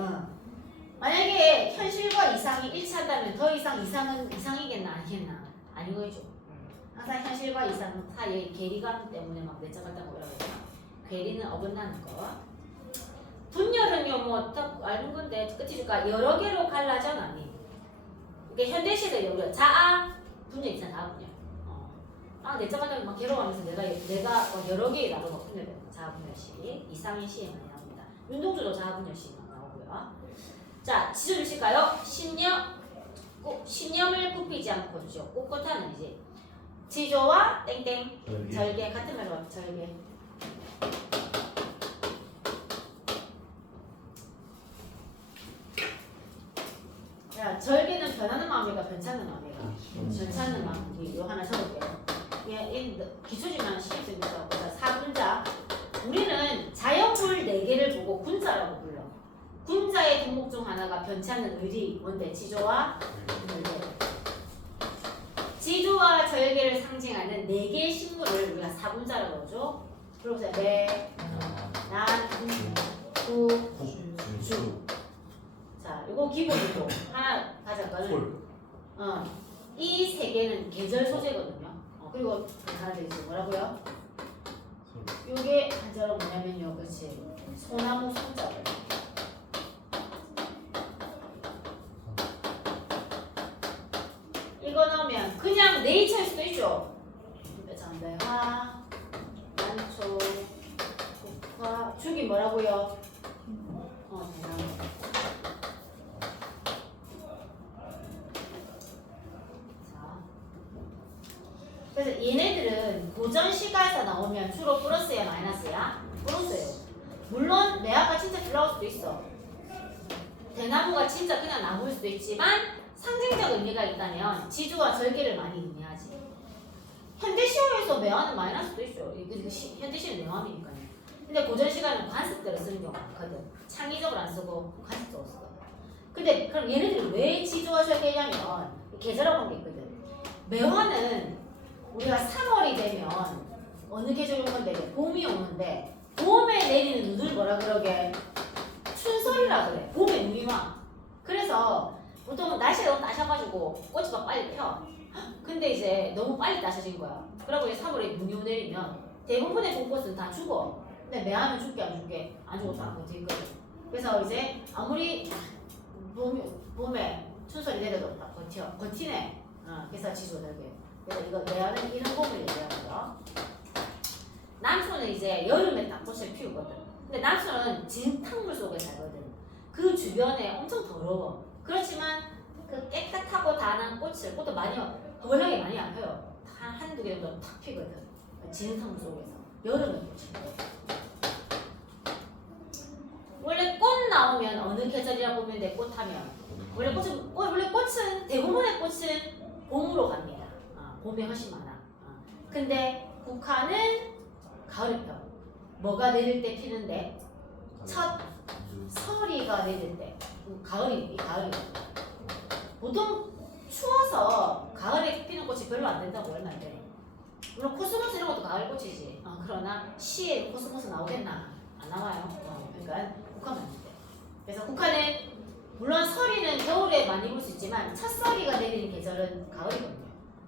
만약에 현실과 이상이 일치한다면 더 이상 이상은 이상이겠나 아니겠나? 아니겠죠. 항상 현실과 이상 사이에 괴리감 때문에 막 내적한다고 뭐라고 해요? 괴리는 어긋나는 거. 분열은요 뭐 딱 아는 건데 끝이 줄까? 여러 개로 갈라져 나니. 그러니까 현대시대 우리가 자아 분열 있잖아. 자아 분열. 내적한다면 막 괴로워하면서 내가 여러 개의 나로가 분열돼요. 자아 분열시 이상의 시에 많이 나옵니다. 윤동주도 자아 분열시 나오고요. 자, 지조 주실까요? 신념을 굽히지 않고 주죠. 꼿꼿하는 이제 지조와 땡땡 절개 같은 말로 절개. 자, 절개는 변하는 마음이가 변찮는 마음이가. 변찮는 마음. 이거 하나 적을게요. 기초지만 시집생겨서 4분자. 우리는 자연물 4개를 보고 군자라고 불러. 군자의 종목 중 하나가 변찮는 의리, 뭔데? 지조와 절개. 지조와 절개를 상징하는 4개의 식물을 우리가 4분자라고 하죠. 그러보세요. 매, 난, 구, 주. 자, 이거 기본이고 하나 가져갈까요? 이 3개는 계절 소재거든요. 그리고 하나 더 있죠. 뭐라고요? 요게 한자로 뭐냐면요. 그렇지. 소나무 손자를. 이거 넣으면 그냥 네이처일 수도 있죠. 배화, 난초, 국화, 죽이 뭐라고요? 대나무. 그래서 얘네들은 고전 시가에서 나오면 주로 플러스야 마이너스야? 플러스예요. 물론 매화가 진짜 잘 나올 수도 있어. 대나무가 진짜 그냥 나무일 수도 있지만 상징적 의미가 있다면 지주와 절개를 많이 의미하지. 현대시험에서 매화는 마이너스도 있죠. 현대시는 매화이니까요. 근데 고전 시가는 관습대로 쓰는 경우가 많거든. 창의적으로 안 쓰고 관습적으로 쓰고. 근데 그럼 얘네들이 왜 지주와 절개냐면 계절하고 게 있거든. 매화는 우리가 3월이 되면 어느 계절이 오는 건데 봄이 오는데 봄에 내리는 눈을 뭐라 그러게? 춘설이라 그래. 봄에 눈이 와. 그래서 보통 날씨가 너무 따셔가지고 꽃이 막 빨리 펴. 근데 이제 너무 빨리 따셔진 거야. 그러고 이제 3월에 눈이 내리면 대부분의 봄꽃은 다 죽어. 근데 매화는 죽게 안 죽게 안 죽었다 버티 있거든. 그래서 이제 아무리 봄에 춘설이 내려도 다 버티네. 그래서 지수가 되게. 그래서 이거 매화는 이런 봄을 얘기하고요. 남수는 이제 여름에 딱 꽃을 피우거든. 근데 남수는 진탕물 속에 살거든. 그 주변에 엄청 더러워. 그렇지만 그 깨끗하고 단한 꽃을 꽃도 많이 워낙에 많이 안 펴요. 한두 개 정도 탁 피거든. 진탕물 속에서 여름에 꽃이. 원래 꽃 나오면 어느 계절이라 보면 돼. 꽃하면 원래 꽃은 대부분의 꽃은 봄으로 갑니다. 봄에 훨씬 많아. 근데 국화는 가을에 펴. 뭐가 내릴 때 피는데 첫 서리가 내릴 때 가을이. 보통 추워서 가을에 피는 꽃이 별로 안 된다고 얼마 안 돼. 물론 코스모스 이런 것도 가을 꽃이지. 그러나 시에 코스모스 나오겠나? 안 나와요. 그러니까 국화만 있대. 그래서 국화는 물론 서리는 겨울에 많이 볼 수 있지만 첫 서리가 내리는 계절은 가을이거든요.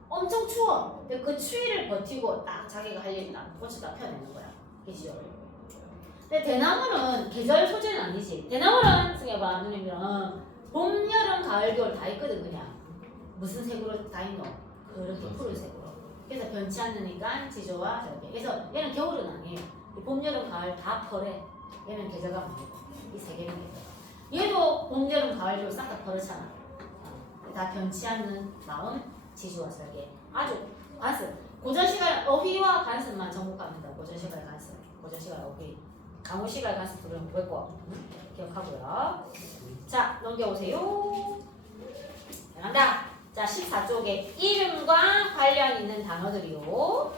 엄청 추워. 근데 그 추위를 버티고 딱 자기가 할 일이 딱 꽃을 딱 펴내는 거야. 계절. 근데 대나무는 계절 소재는 아니지. 대나무는 승해봐 누님이랑 봄, 여름, 가을, 겨울 다 있거든 그냥. 무슨 색으로 다 있노? 그렇게 푸른색으로. 그래서 변치 않으니까 지조와 저렇게. 그래서 얘는 겨울은 아니에요. 봄, 여름, 가을 다 펄해. 얘는 계절가 아니고 이 세 개는 계절. 얘도 봄, 여름, 가을, 겨울 싹 다 펄었잖아. 다 변치 않는 나온 지조와 설계. 아주 간습. 고전 시간 어휘와 간습만 정복합니다. 고전 시간 간습. 고전 시간 어휘. 강호 시간 간습 들으면 보였고 기억하고요. 자 넘겨오세요. 간다. 자 14쪽에 이름과 관련 있는 단어들이요.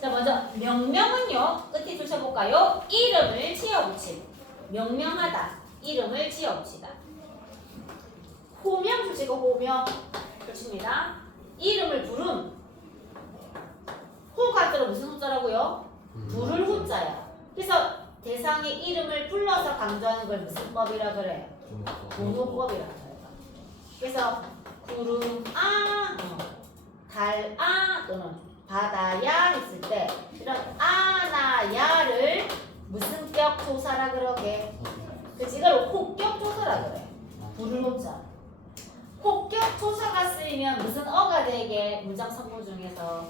자 먼저 명명은요. 끝에 줄 쳐볼까요? 이름을 지어붙임. 명명하다. 이름을 지어붙이다. 호명 주시고 호명 그렇습니다. 이름을 부름. 호가 들어 무슨 호자라고요? 부를 호자야. 그래서 대상의 이름을 불러서 강조하는 걸 무슨 법이라 그래? 번호법이라 그래. 그래서 구름아, 달아 또는 바다야 했을 때 이런 아나야를 무슨 격 조사라 그러게? 그치? 이걸 혹격 조사라 그래. 부를 호자. 혹격 조사가 쓰이면 무슨 어가 되게 문장 성분 중에서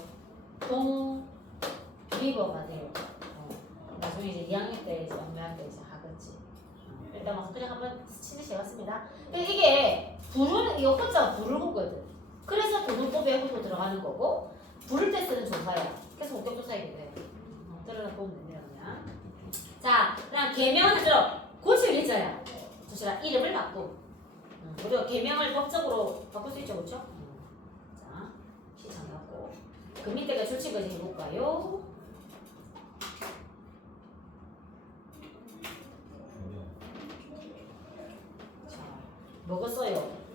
리버가 돼요. 나중에 이제 2학년 때 이제 연매할 때 이제 하겠지. 일단 막 그냥 한번 스치듯이 해봤습니다. 이게 부르는 이거 혼자 부르거든. 그래서 도둑법에 호도 들어가는 거고 부를 때 쓰는 조사야. 그래서 목격 조사이기 때문에 들어가 보면 된대요 그냥. 자, 그냥 개명을 들어 고칠 일자야. 조시라 이름을 바꾸. 우리가 개명을 법적으로 바꿀 수 있죠, 그렇죠? 자, 시청 갖고 그 밑에가 줄치까지 해볼까요? 자, 먹었어요.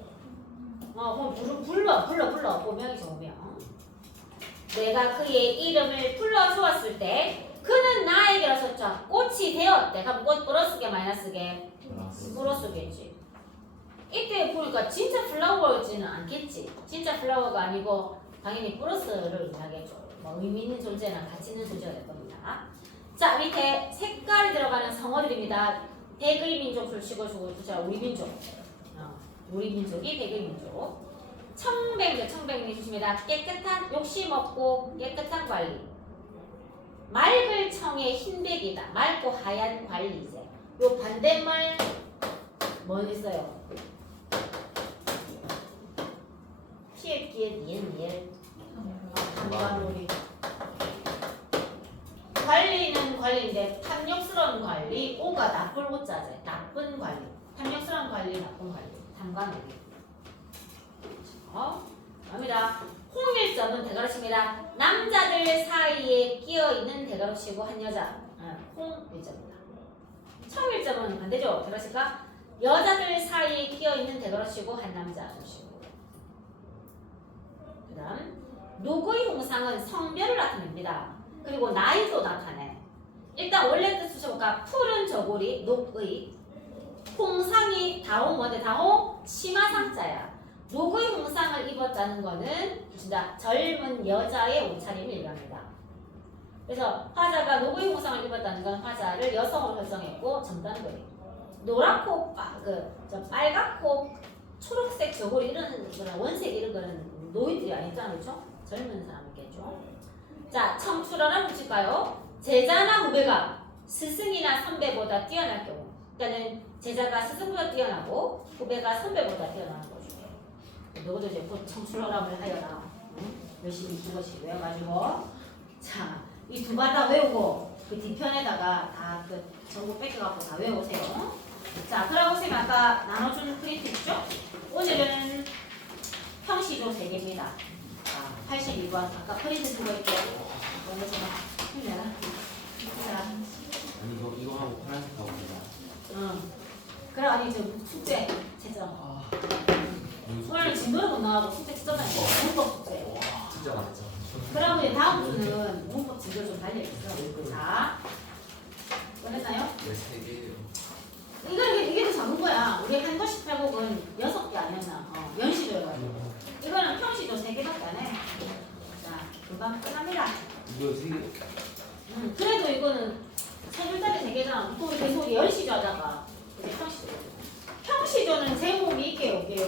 그럼 불러. 고명이 정명. 내가 그의 이름을 불러주었을 때 그는 나에게로서 자 꽃이 되었대. 그럼 꽃 플러스게 마이너스게? 플러스겠지. 이때 보니까 진짜 플라워지는 않겠지. 진짜 플라워가 아니고 당연히 플러스를 의미하겠죠. 의미 있는 존재나 가치 있는 존재가 될 겁니다. 자 밑에 색깔이 들어가는 성어들입니다. 백의 민족 줄치고 주자 우리 민족. 우리 민족이 백의 민족. 청백이 주십니다. 깨끗한 욕심 없고 깨끗한 관리. 맑을 청의 흰백이다. 맑고 하얀 관리제. 요 반대말 뭐 있어요? 니은 관리. 관리는 관리인데 탐욕스러운 관리. 오가 나쁠 호자제. 나쁜 관리. 탐욕스러운 관리, 나쁜 관리. 탐관오리. 갑니다. 홍일점은 대가로치입니다. 남자들 사이에 끼어있는 대가로치고 한 여자. 홍일점입니다. 청일점은 반대죠. 대가로치가 여자들 사이에 끼어있는 대가로치고 한 남자. 그 다음 누구의 홍상은 성별을 나타냅니다. 그리고 나이도 나타내. 일단 원래 뜻을 쳐볼까? 푸른 저고리 녹의 홍상이 다홍 뭔데 다홍 치마상자야. 노구의 홍상을 입었다는 거는 진짜 젊은 여자의 옷차림을 얘기합니다. 그래서 화자가 노구의 홍상을 입었다는 건 화자를 여성으로 설정했고 젊다는 거예요. 노랗고 빨갛고 초록색 저고리 이런 거는 원색 이런 거는 노인들이 아니잖아요, 그렇죠? 젊은 사람이겠죠. 자, 청출어를 붙일까요? 제자나 후배가 스승이나 선배보다 뛰어날 경우, 그러니까는 제자가 스승보다 뛰어나고 후배가 선배보다 뛰어나는 거죠. 너희도 이제 곧 청출어람을 하여라. 열심히 두 번씩 외워가지고, 자, 이 두 바 다 외우고 그 뒤편에다가 다 그 정보 뺏겨갖고 다 외우세요. 자, 그러고 선생님 아까 나눠준 프린트 있죠? 오늘은 평시조 3개입니다. 자, 82번 아까 프린트 두고 있고 먼저 제가 힘내라. 자, 아니 이거 하고 파란색 하고 그냥. 그래 아니 저 숙제 채점. 오늘 진도를 못 나가고 숙제 채점만 해. 문법 숙제. 진짜 맞죠. 그러면 이제 다음 주는 문법 진도 좀 달려있어. 자, 끝냈나요? 왜 3개예요? 이게 더 작은 거야. 우리 한거 18곡은 6개 아니었나? 연시조여가지고. 이거는 평시조 3개밖에 안 해. 자, 금방 끝납니다. 이거 3개. 그래도 이거는 세 줄짜리 3개잖아. 또 계속 연시조 하다가 이제 평시조. 평시조는 제목이 있게요, 없게요?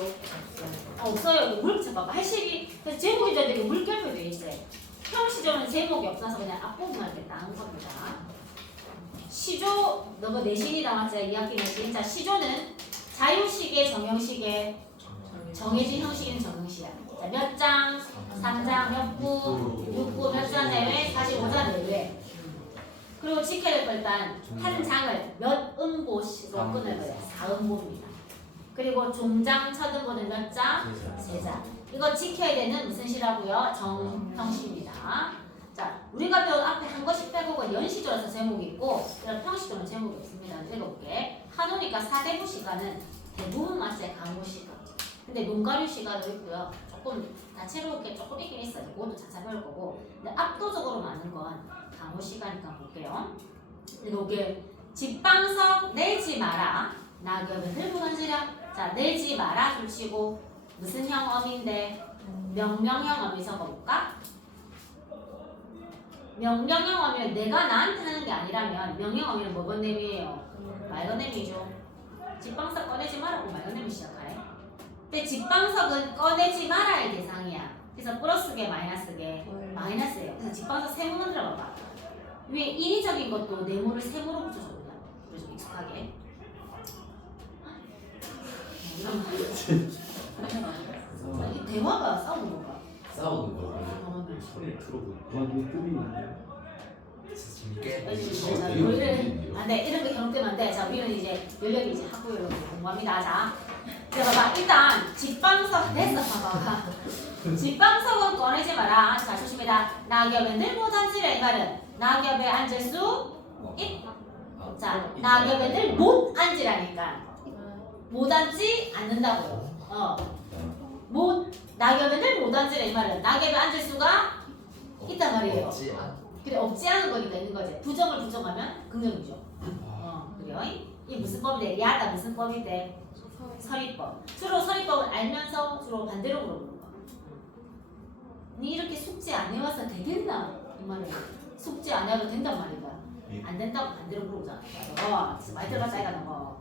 없어요. 물결 봐봐. 80이 그래서 제목이 되게 물결표 돼 있어요. 평시조는 제목이 없어서 그냥 앞부분만 이렇게 나온 겁니다. 시조 너가 내신이다 맞지? 2학기 내신. 자, 시조는 자유시계, 정형시계, 정해진 형식인 정형시야. 자, 몇 장, 3장, 몇 부, 6부, 몇 장 내외, 45장 내외. 그리고 지켜야 될 거 일단 한 장을 몇 음보로 끊을 거예요. 4음보입니다. 그리고 종장, 첫음보는 몇 장? 3장. 이거 지켜야 되는 무슨 시라고요? 정형시입니다. 자, 우리가 배운 앞에 한 것씩 빼고는 연시조라서 제목이 있고 이런 평시조는 제목이 없습니다. 읽어볼게. 한우니까 4대부 시가는 대부분 맞아요. 강호 시가. 근데 논가류 시가도 있고요. 조금 다채롭게 조금 있긴 있어요. 그것도 자세히 배울 거고. 근데 압도적으로 많은 건 강호 시가니까 볼게요. 이게 집방석 내지 마라. 낙엽을 들고 던지라. 자, 내지 마라 줄치고 무슨 형엄인데 명명형 엄이 적어볼까? 명령형 어미는 내가 나한테 하는 게 아니라면 명령 어미는 뭐건 내미예요? 말건 내미죠. 집방석 꺼내지 마라고 말건 내미 시작하네. 근데 집방석은 꺼내지 말아야 대상이야. 그래서 플러스게 마이너스게 마이너스예요. 그래서 집방석 세모 만들어 봐봐. 위에 인위적인 것도 네모를 세모로 붙여줘 그냥. 그래서 익숙하게. 이 대화가 싸우는 건가? 싸우는 거. 소리 들어보고. 재밌게. 네, 이런 거 경험되면 안 돼. 자, 우리는 이제 연령이 이제 학부요 공부합니다. 자, 봐봐. 일단 집방석 됐어. 봐봐. 집방석은 꺼내지 마라. 자, 조심해라. 낙엽에 늘못 앉으라 이 말은 낙엽에 앉을 수 있. 자, 낙엽에 늘 못 앉으라니까. 못 앉지 않는다고요. 낙엽에 늘 못 앉으라 이 말은 낙엽에 앉을 수가 있단 말이에요. 근데 없지 않은 거니까 있는 거지. 부정을 부정하면 긍정이죠. 그래요? 이 무슨 법인데? 야다 무슨 법인데? 서리법. 주로 서리법은 알면서 주로 반대로 물어보는 거. 니 이렇게 숙제 안 해와서 되겠나? 이 말이야. 숙제 안 해도 된단 말이야. 안 된다고 반대로 물어보잖아. 너 많이 들어봤다 이가 너.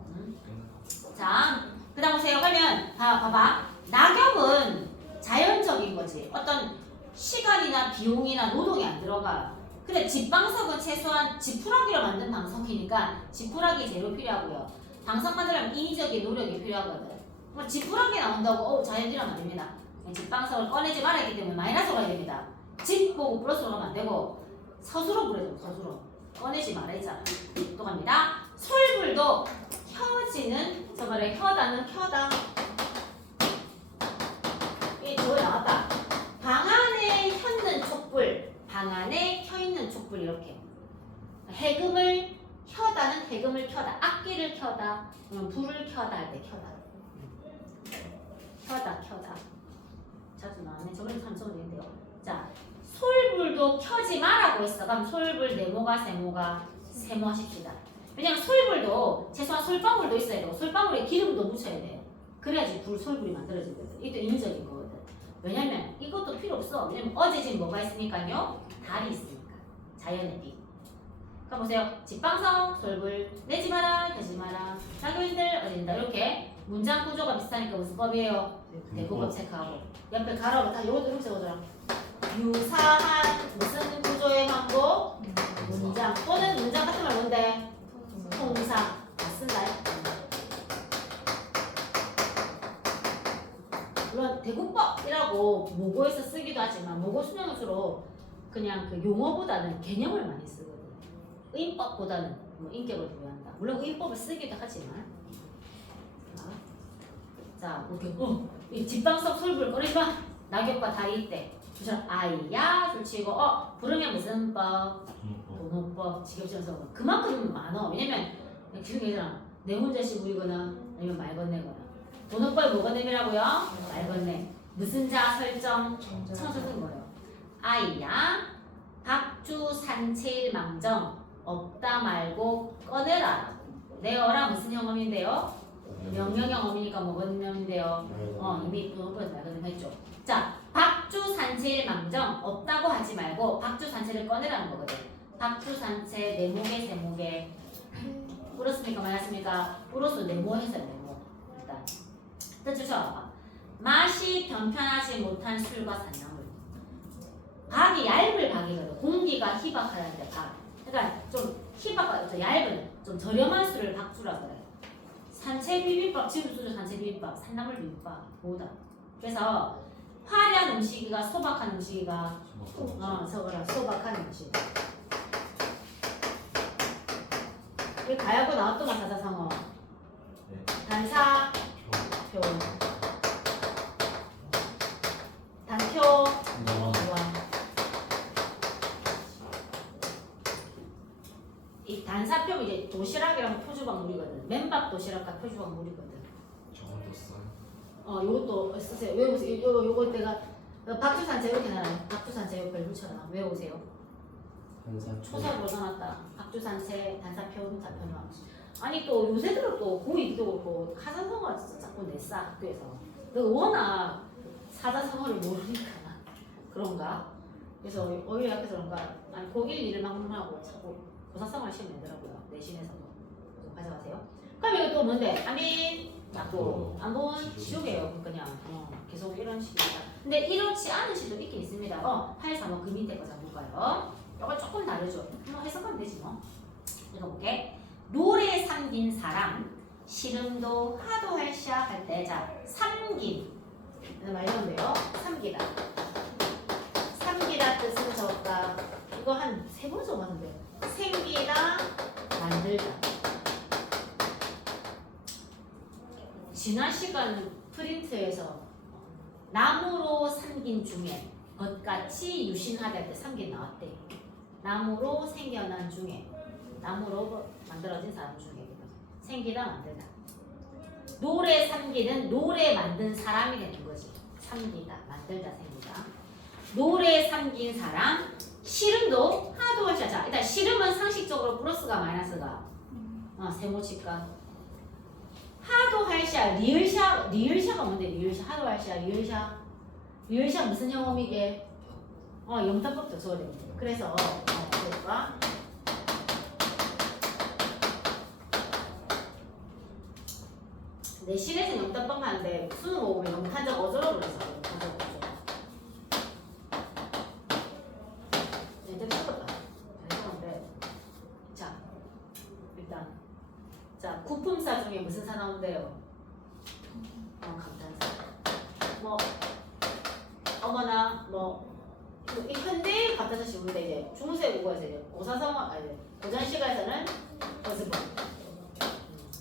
자, 그 다음 보세요. 그러면 봐봐. 낙엽은 자연적인 거지. 어떤 시간이나 비용이나 노동이 안 들어가. 근데 집방석은 최소한 지푸라기로 만든 방석이니까 지푸라기 재료 필요하고요. 방석 만들려면 인위적인 노력이 필요하거든. 뭐 지푸라기 나온다고 자연이라면 안 됩니다. 집방석을 꺼내지 말아야 했기 때문에 마이너스로 가야 됩니다. 집 보고 플러스로 가면 안 되고 서술로 부르죠. 서술로. 꺼내지 말아야잖아. 또 갑니다. 솔불도 켜지는 저번에 켜다는 켜다. 이 저거 나왔다. 방 안에 켰는 촛불. 방 안에 켜있는 촛불 이렇게. 해금을 켜다는 해금을 켜다. 악기를 켜다. 불을 켜다 할 때 켜다. 켜다. 자주 나오네. 저번에 참 적어드린대요. 자, 솔불도 켜지 마라고 했어. 그럼 솔불 네모가 세모가 세모 하십시다. 왜냐면 솔불도 최소한 솔방울도 있어야 되고 솔방울에 기름도 묻혀야 돼요. 그래야지 불솔불이 만들어지거든. 이것도 인위적인 거거든. 왜냐면 이것도 필요 없어. 왜냐면 어제 지금 뭐가 있으니까요? 달이 있으니까. 자연의 빛. 그럼 보세요. 집방성 솔불 내지 마라 되지 마라 자교인들 어딘다 이렇게 문장 구조가 비슷하니까 무슨 법이에요? 대구법 체크하고 옆에 가로로 다 요것도 이렇게 적어줘라. 유사한 무슨 구조의 반복? 문장 또는 문장 같은 말 뭔데? 통사 맞습니다. 물론 대구법이라고 모고에서 쓰기도 하지만 모고 수능은 그냥 그 용어보다는 개념을 많이 쓰거든. 의법보다는 뭐 인격을 부여한다. 물론 의법을 쓰기도 하지만 자 이렇게 이 집방석 솔불 거리지 마. 낙엽과 달이 있대. 그죠? 아이야 솔치고 부르면 무슨 법? 도노법, 직업지원서법. 그만큼 많어. 왜냐면 기억이 되잖아. 내 혼자시 부리거나 아니면 말 건네거나. 도노법이 뭐 건네미라고요? 말 건네. 무슨 자 설정? 청소 쓴 거예요. 아이야 박주 산채일망정 없다 말고 꺼내라. 내어라 무슨 형음인데요? 명령형 어미니까 뭐건 명인데요? 이미 도노법에서 말 건네 했죠. 자, 박주 산채일망정 없다고 하지 말고 박주 산채를 꺼내라는 거거든. 박주 산채 네모개 세모개 울었습니까 말았습니까? 울었어 네모했어요 네모. 일단 쫓아와봐. 맛이 변편하지 못한 술과 산나물. 박이 얇을 박이거든. 공기가 희박하다는데 박. 그러니까 좀 희박하다, 얇은, 좀 저렴한 술을 박주라 그래. 산채 비빔밥, 지금 소주 산채 비빔밥, 산나물 비빔밥, 뭐다. 그래서 화려한 음식이가 소박한 음식이가 저거라 소박한 음식. 이 가야고 나왔더만 사자성어. 단사, 표. 단표, 노원. 이 단사표는 이제 도시락이랑 표주박물이거든. 맨밥 도시락과 표주박물이거든. 저것도 써요? 요것도 쓰세요. 외우세요. 요거 내가 박주산채 이렇게 나와요. 박주산채 옆에 붙여놔. 외우세요. 초사로 써놨다. 박주산채, 단사표, 단사표 나와. 아니 또 요새 들어 또 고이도 그렇고 사자성어가 자꾸 냈어 학교에서. 내가 워낙 사자성어를 모르니까 그런가? 그래서 어휘 학교에서 그런가? 아니 고1, 2를 막론하고 자꾸 고사성어를 시험 내더라고요. 내신에서도. 가져가세요. 그럼 이거 또 뭔데? 아민 약도 안본 지옥이에요. 그냥 계속 이런 식입니다. 근데 이렇지 않은 시도 있긴 있습니다. 835 그 밑에 거 잡을까요? 이거 조금 다르죠. 한번 해석하면 되지 뭐. 읽어볼게. 노래 삼긴 사람 시름도 하도 할샤 할 때 자 삼긴 말이런데요. 삼기다. 삼기다 뜻은 적다. 이거 한 3번 적었는데 생기다 만들다. 지난 시간 프린트에서 나무로 삼긴 중에 겉같이 유신하다 할 때 삼긴 나왔대. 나무로 생겨난 중에 나무로 만들어진 사람 중에 생기다 만들다. 노래 삼기는 노래 만든 사람이 되는 거지. 삼기다 만들다 생기다. 노래 삼긴 사람 시름도 하도 할자. 자 일단 시름은 상식적으로 플러스가 마이너스가 세모치가 하도 할샤 리을샤가 뭔데 리을샤 하도 할샤 리을샤 무슨 영어이게 영단법 적어야 됩니다. 그래서 그러니까 내신에서 영단법 하는데 수능 오면 영탄적 어조로 불러서 좀 섞었다. 자 일단 자 구품사 중에 무슨 사 나온대요? 감탄사. 뭐 어머나 이 현대의 감탄사 시부인데 이제 중세 국어에서 이제 고사성어 고전시가에서는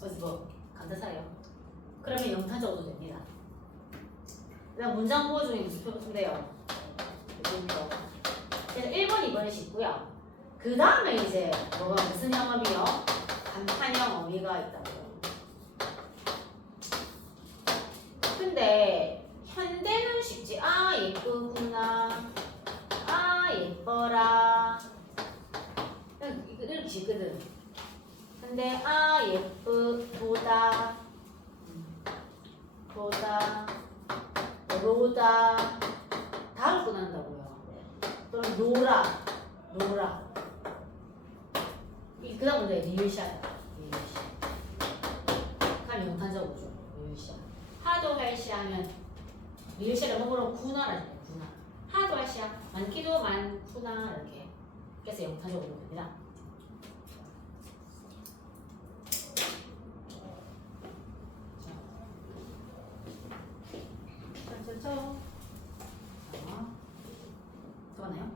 어즈버 감탄사예요. 그러면 영탄적어도 됩니다. 그다음 문장 보호 중에 무슨 표 쓴대요? 그래서 1번, 2번이 쉽고요. 그 다음에 이제 뭐가 무슨 형어이요? 간판형 어미가 있다고요. 근데 현대는 쉽지. 아 예쁘구나. 아 예뻐라. 이렇게 쉽거든. 근데 아 예쁘다. 도다, 로다 다로 끝난다고요. 또는 노라, 노라. 이 그다음 문제 리을샤다. 리을샤. 그럼 영탄적 오죠. 리을샤. 하도 할시 하면 리을샤를 뭐로 구나라죠. 구나. 하도 할시야. 많기도 많구나 이렇게. 그래서 영탄적 오는 겁니다. 좋았나요?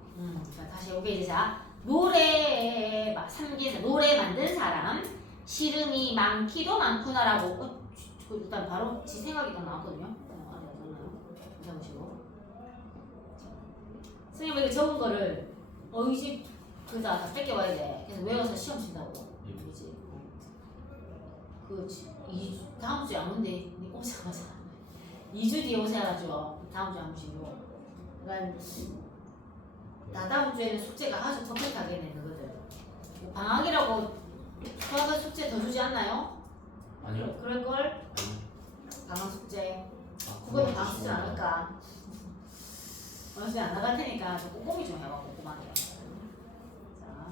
자, 다시 여기 이제 자 노래 3기에서 노래 만든 사람 시름이 많기도 많구나라고 일단 바로 지 생각이 더 나왔거든요. 보시고 선생님 이렇게 적은 거를 이집 그자 다 뺏겨와야 돼. 그래서 외워서 시험 친다고. 이지 다음 주에 안 온대. 오자마자 2주 뒤에 오셔가지고 다음 주에 안 오시고 그러니까 다다음 주에는 숙제가 아주 퍽퍽하게 되는 거거든. 방학이라고 수학은 숙제 더 주지 않나요? 아니요. 그럴걸? 방학 숙제 그거는 방학 숙제 안 할까? 방학 숙제 안 나갈 테니까 좀 꼼꼼히 좀 해봐. 꼼꼼하게. 자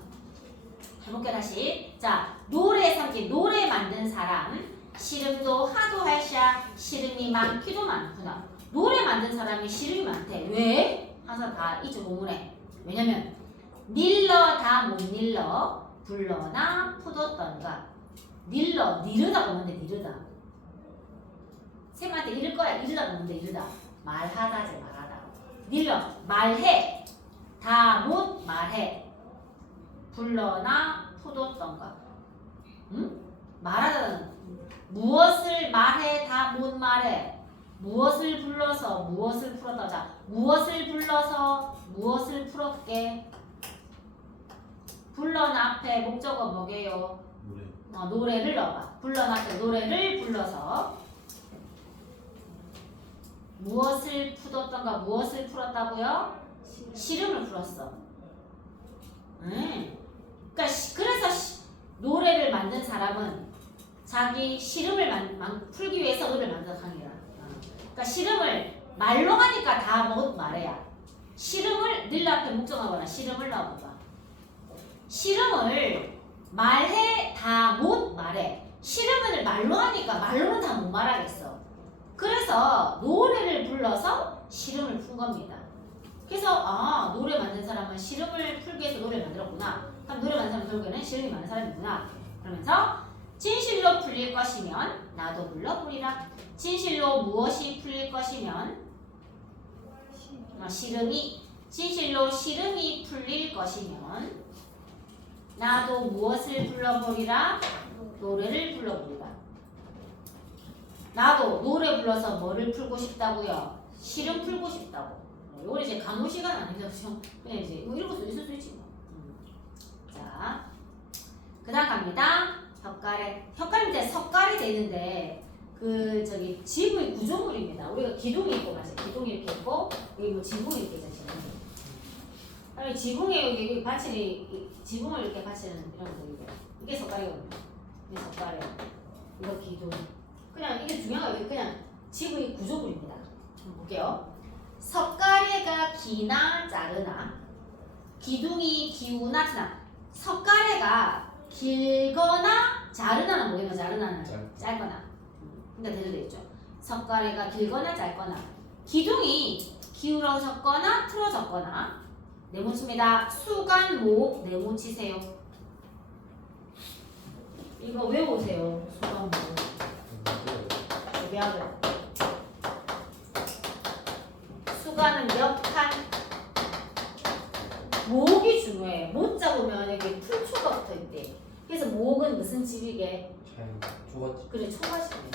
해볼게 다시. 자 노래 삼기 노래 만든 사람 시름도 하도 할샤 시름이 많기도 많구나. 노래 만든 사람이 시름이 많대. 왜? 항상 다 이쪽 공문에. 왜냐면 닐러 다 못 닐러 불러나 푸뒀던가. 닐러 니르다가 뭔데 니르다. 쌤한테 이럴 거야. 이르다가 뭔데 이르다. 말하다지 말하다. 닐러 말해 다 못 말해 불러나 푸뒀던가. 응? 말하다는 무엇을 말해 다 못 말해. 무엇을 불러서 무엇을 풀었다. 자, 무엇을 불러서 무엇을 풀었게. 불러나 앞에 목적어 뭐게요? 노래. 노래를 넣어봐. 불러나 앞에 노래를 불러서 무엇을 풀었던가 무엇을 풀었다고요? 시름을 풀었어. 그러니까 그래서 노래를 만든 사람은 자기 시름을 풀기 위해서 노래를 만든 강이야. 그러니까 시름을 말로 하니까 다 못 말해야. 시름을 늘 앞에 목적하거나 시름을 넣어봐. 시름을 말해 다 못 말해. 시름을 말로 하니까 말로는 다 못 말하겠어. 그래서 노래를 불러서 시름을 푼 겁니다. 그래서 노래 만든 사람은 시름을 풀기 위해서 노래를 만들었구나. 그럼 노래 만든 사람 결국에는 시름이 많은 사람이구나. 그러면서 진실로 풀릴 것이면 나도 불러보리라. 진실로 무엇이 풀릴 것이면 시름이 진실로 시름이 풀릴 것이면 나도 무엇을 불러보리라. 노래를 불러보리라. 나도 노래 불러서 뭐를 풀고 싶다고요? 시름 풀고 싶다고. 이거 이제 강의 시간 아닌데 그냥 이제 이거 읽을 수 있을 수 있지 뭐. 자, 그다음 갑니다. 혓가리 밑에 석가리 돼 있는데 저기 지구의 구조물입니다. 우리가 기둥이 있고 맞아요. 기둥이 이렇게 있고 여기 뭐 지붕이 이렇게 있잖아요. 그다음에 지붕에 여기 받치는 지붕을 이렇게 받치는 이런 거 이게 석가리거든요. 이게 석가리. 이거 기둥. 그냥 이게 중요한 거 그냥 지구의 구조물입니다. 한번 볼게요. 석가래가 기나 자르나 기둥이 기우나 트나. 석가래가 길거나 자르나는 뭐예요? 자르나는 짧거나. 근데 대조되어 있죠. 석가래가 길거나 짧거나 기둥이 기울어졌거나 틀어졌거나. 네모칩니다. 수간 목 네모치세요. 이거 외우세요. 수간 목. 수간은 몇 칸? 목이 중요해. 못 잡으면 여기 풀초가 붙어 있대. 그래서 목은 무슨 집이게? 초가집. 그래, 초가집이야.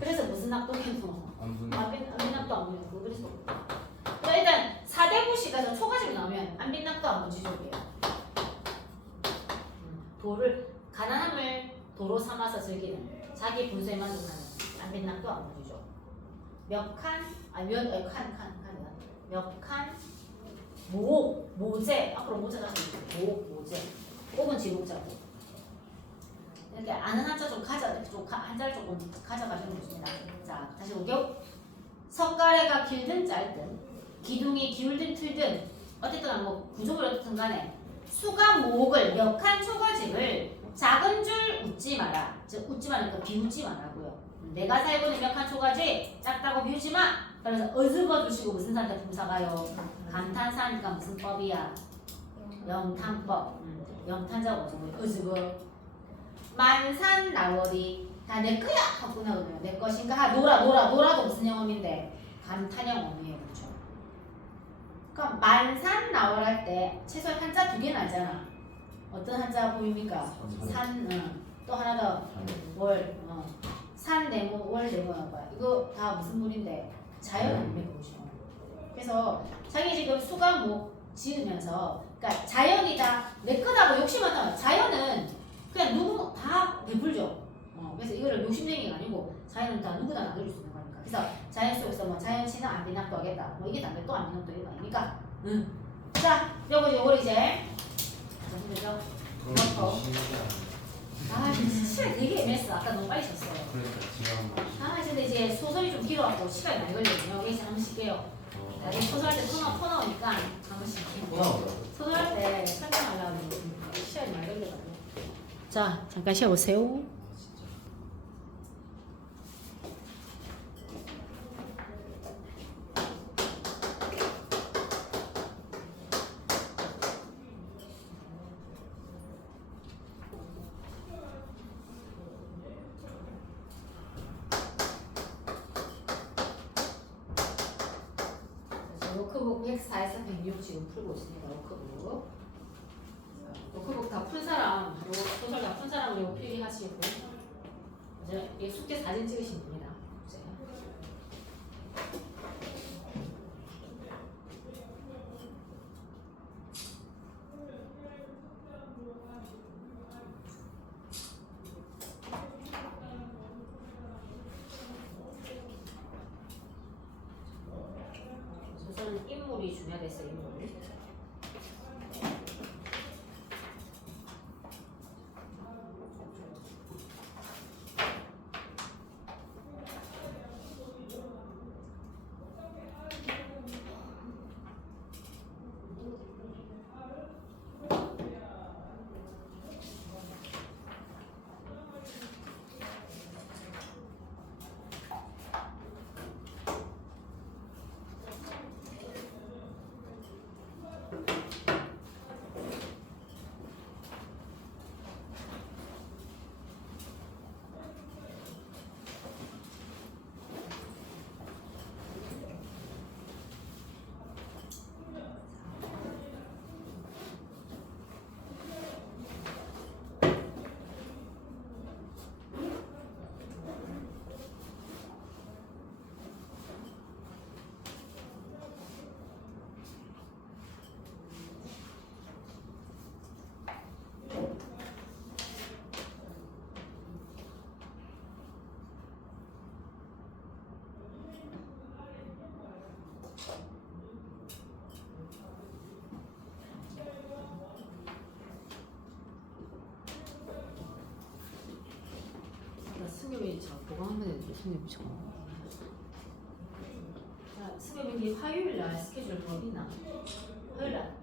그래서 무슨 낙동이노? 안빈낙도 안 보이고 그래서. 그러니까 일단 4대부시 가서 초가집이 나오면 안빈낙도 안 보여줘요. 도를 가난함을 도로 삼아서 즐기는 자기 분수에 만족하는 안빈낙도 안 보여줘. 몇 칸? 몇 칸? 모제 앞으로 모자 잡으면 모제. 옥은 지목자고. 이렇게 아는 한자 좀 한자를 조금 가져가시면 좋습니다. 자, 다시 볼게요. 석가래가 길든 짧든 기둥이 기울든 틀든 어쨌든 뭐 구조물 어떻든 간에 수가 목을 역한 초가집을 작은 줄 웃지 마라. 즉 웃지 마니까 비웃지 말라고요. 내가 살고 있는 역한 초가집 작다고 비웃지 마. 그래서 어즈거 주시고 무슨 산대 품사가요? 감탄사니까 무슨 법이야? 영탄법. 영탄자가 어즈거. 어즈거. 만산 나월이 다 내 거야 하고 나오면 내 것인가? 놀아도 무슨 영어인데 감탄 영어이에요, 그렇죠? 그러니까 만산 나월 할 때 최소한 한자 2개는 알잖아. 어떤 한자 보입니까? 산, 또 하나 더 월, 산 네모, 월 네모 봐. 이거 다 무슨 물인데 자연 아닙니까, 그렇죠? 그래서 자기 지금 수가목 지으면서, 그러니까 자연이다 내 거다고 욕심하다. 자연은 그냥 누구 다 베풀죠. 그래서 이거를 욕심쟁이가 아니고 자연은 다 누구나 나눌 수 있는 거니까. 그래서 자연 속에서 뭐 자연 친화 안 비낙도 하겠다. 뭐 이게 담배 또 안 비낙도 이거 아닙니까? 자, 요거 이제 되죠? 그렇고. 아, 시간 되게 애매했어. 아까 너무 빨리 쳤어요. 그러니까 지금 아, 근데 이제 소설이 좀 길어갖고 시간이 많이 걸리거든요. 여기서 한 번씩 해요. 나중에 소설할 때 토 나오니까 한 번씩 해요. 소설할 때 설명하려고 시간이 많이 걸려가지고. 자, 잠깐 쉬어보세요. 워크북 104에서 106 지금 풀고 있습니다. 워크북. 워크북 다 푼 사람, 요 소설 다 푼 사람은 이거 필기하시고 이제 이 숙제 사진 찍으시면 됩니다. 숙제. 소설은 인물이 중요했어요. 인물. 승엽이 저 보강하면 되는데 승엽이 저. 자, 승엽이 화요일 날 스케줄 더 있나? 화요일 날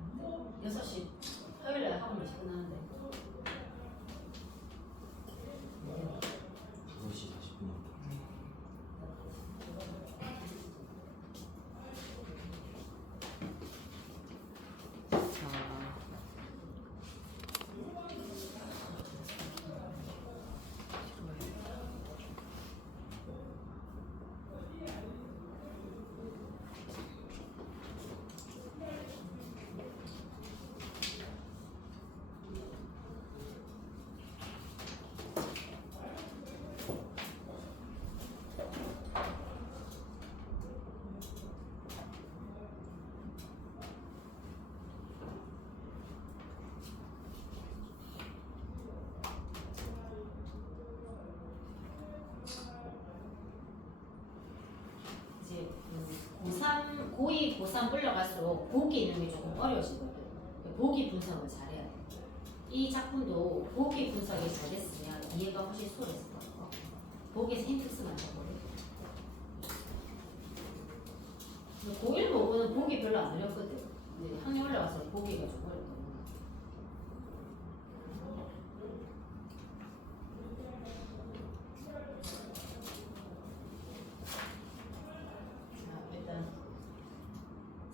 6시. 화요일 날 학원 몇 시 끝나는데? 5시 40분. 고2, 고3 올라갈수록 복이 있는 게 조금 어려워지거든. 보기 분석을 잘해야 돼. 이 작품도 보기 분석이 잘 됐으면 이해가 훨씬 수월했을 거예요. 보기에서 힌트스만 적어요. 고1 보고는 보기 별로 안 어렵거든. 근데 학년 올라가서 보기가 좀 어렵거든. 자, 일단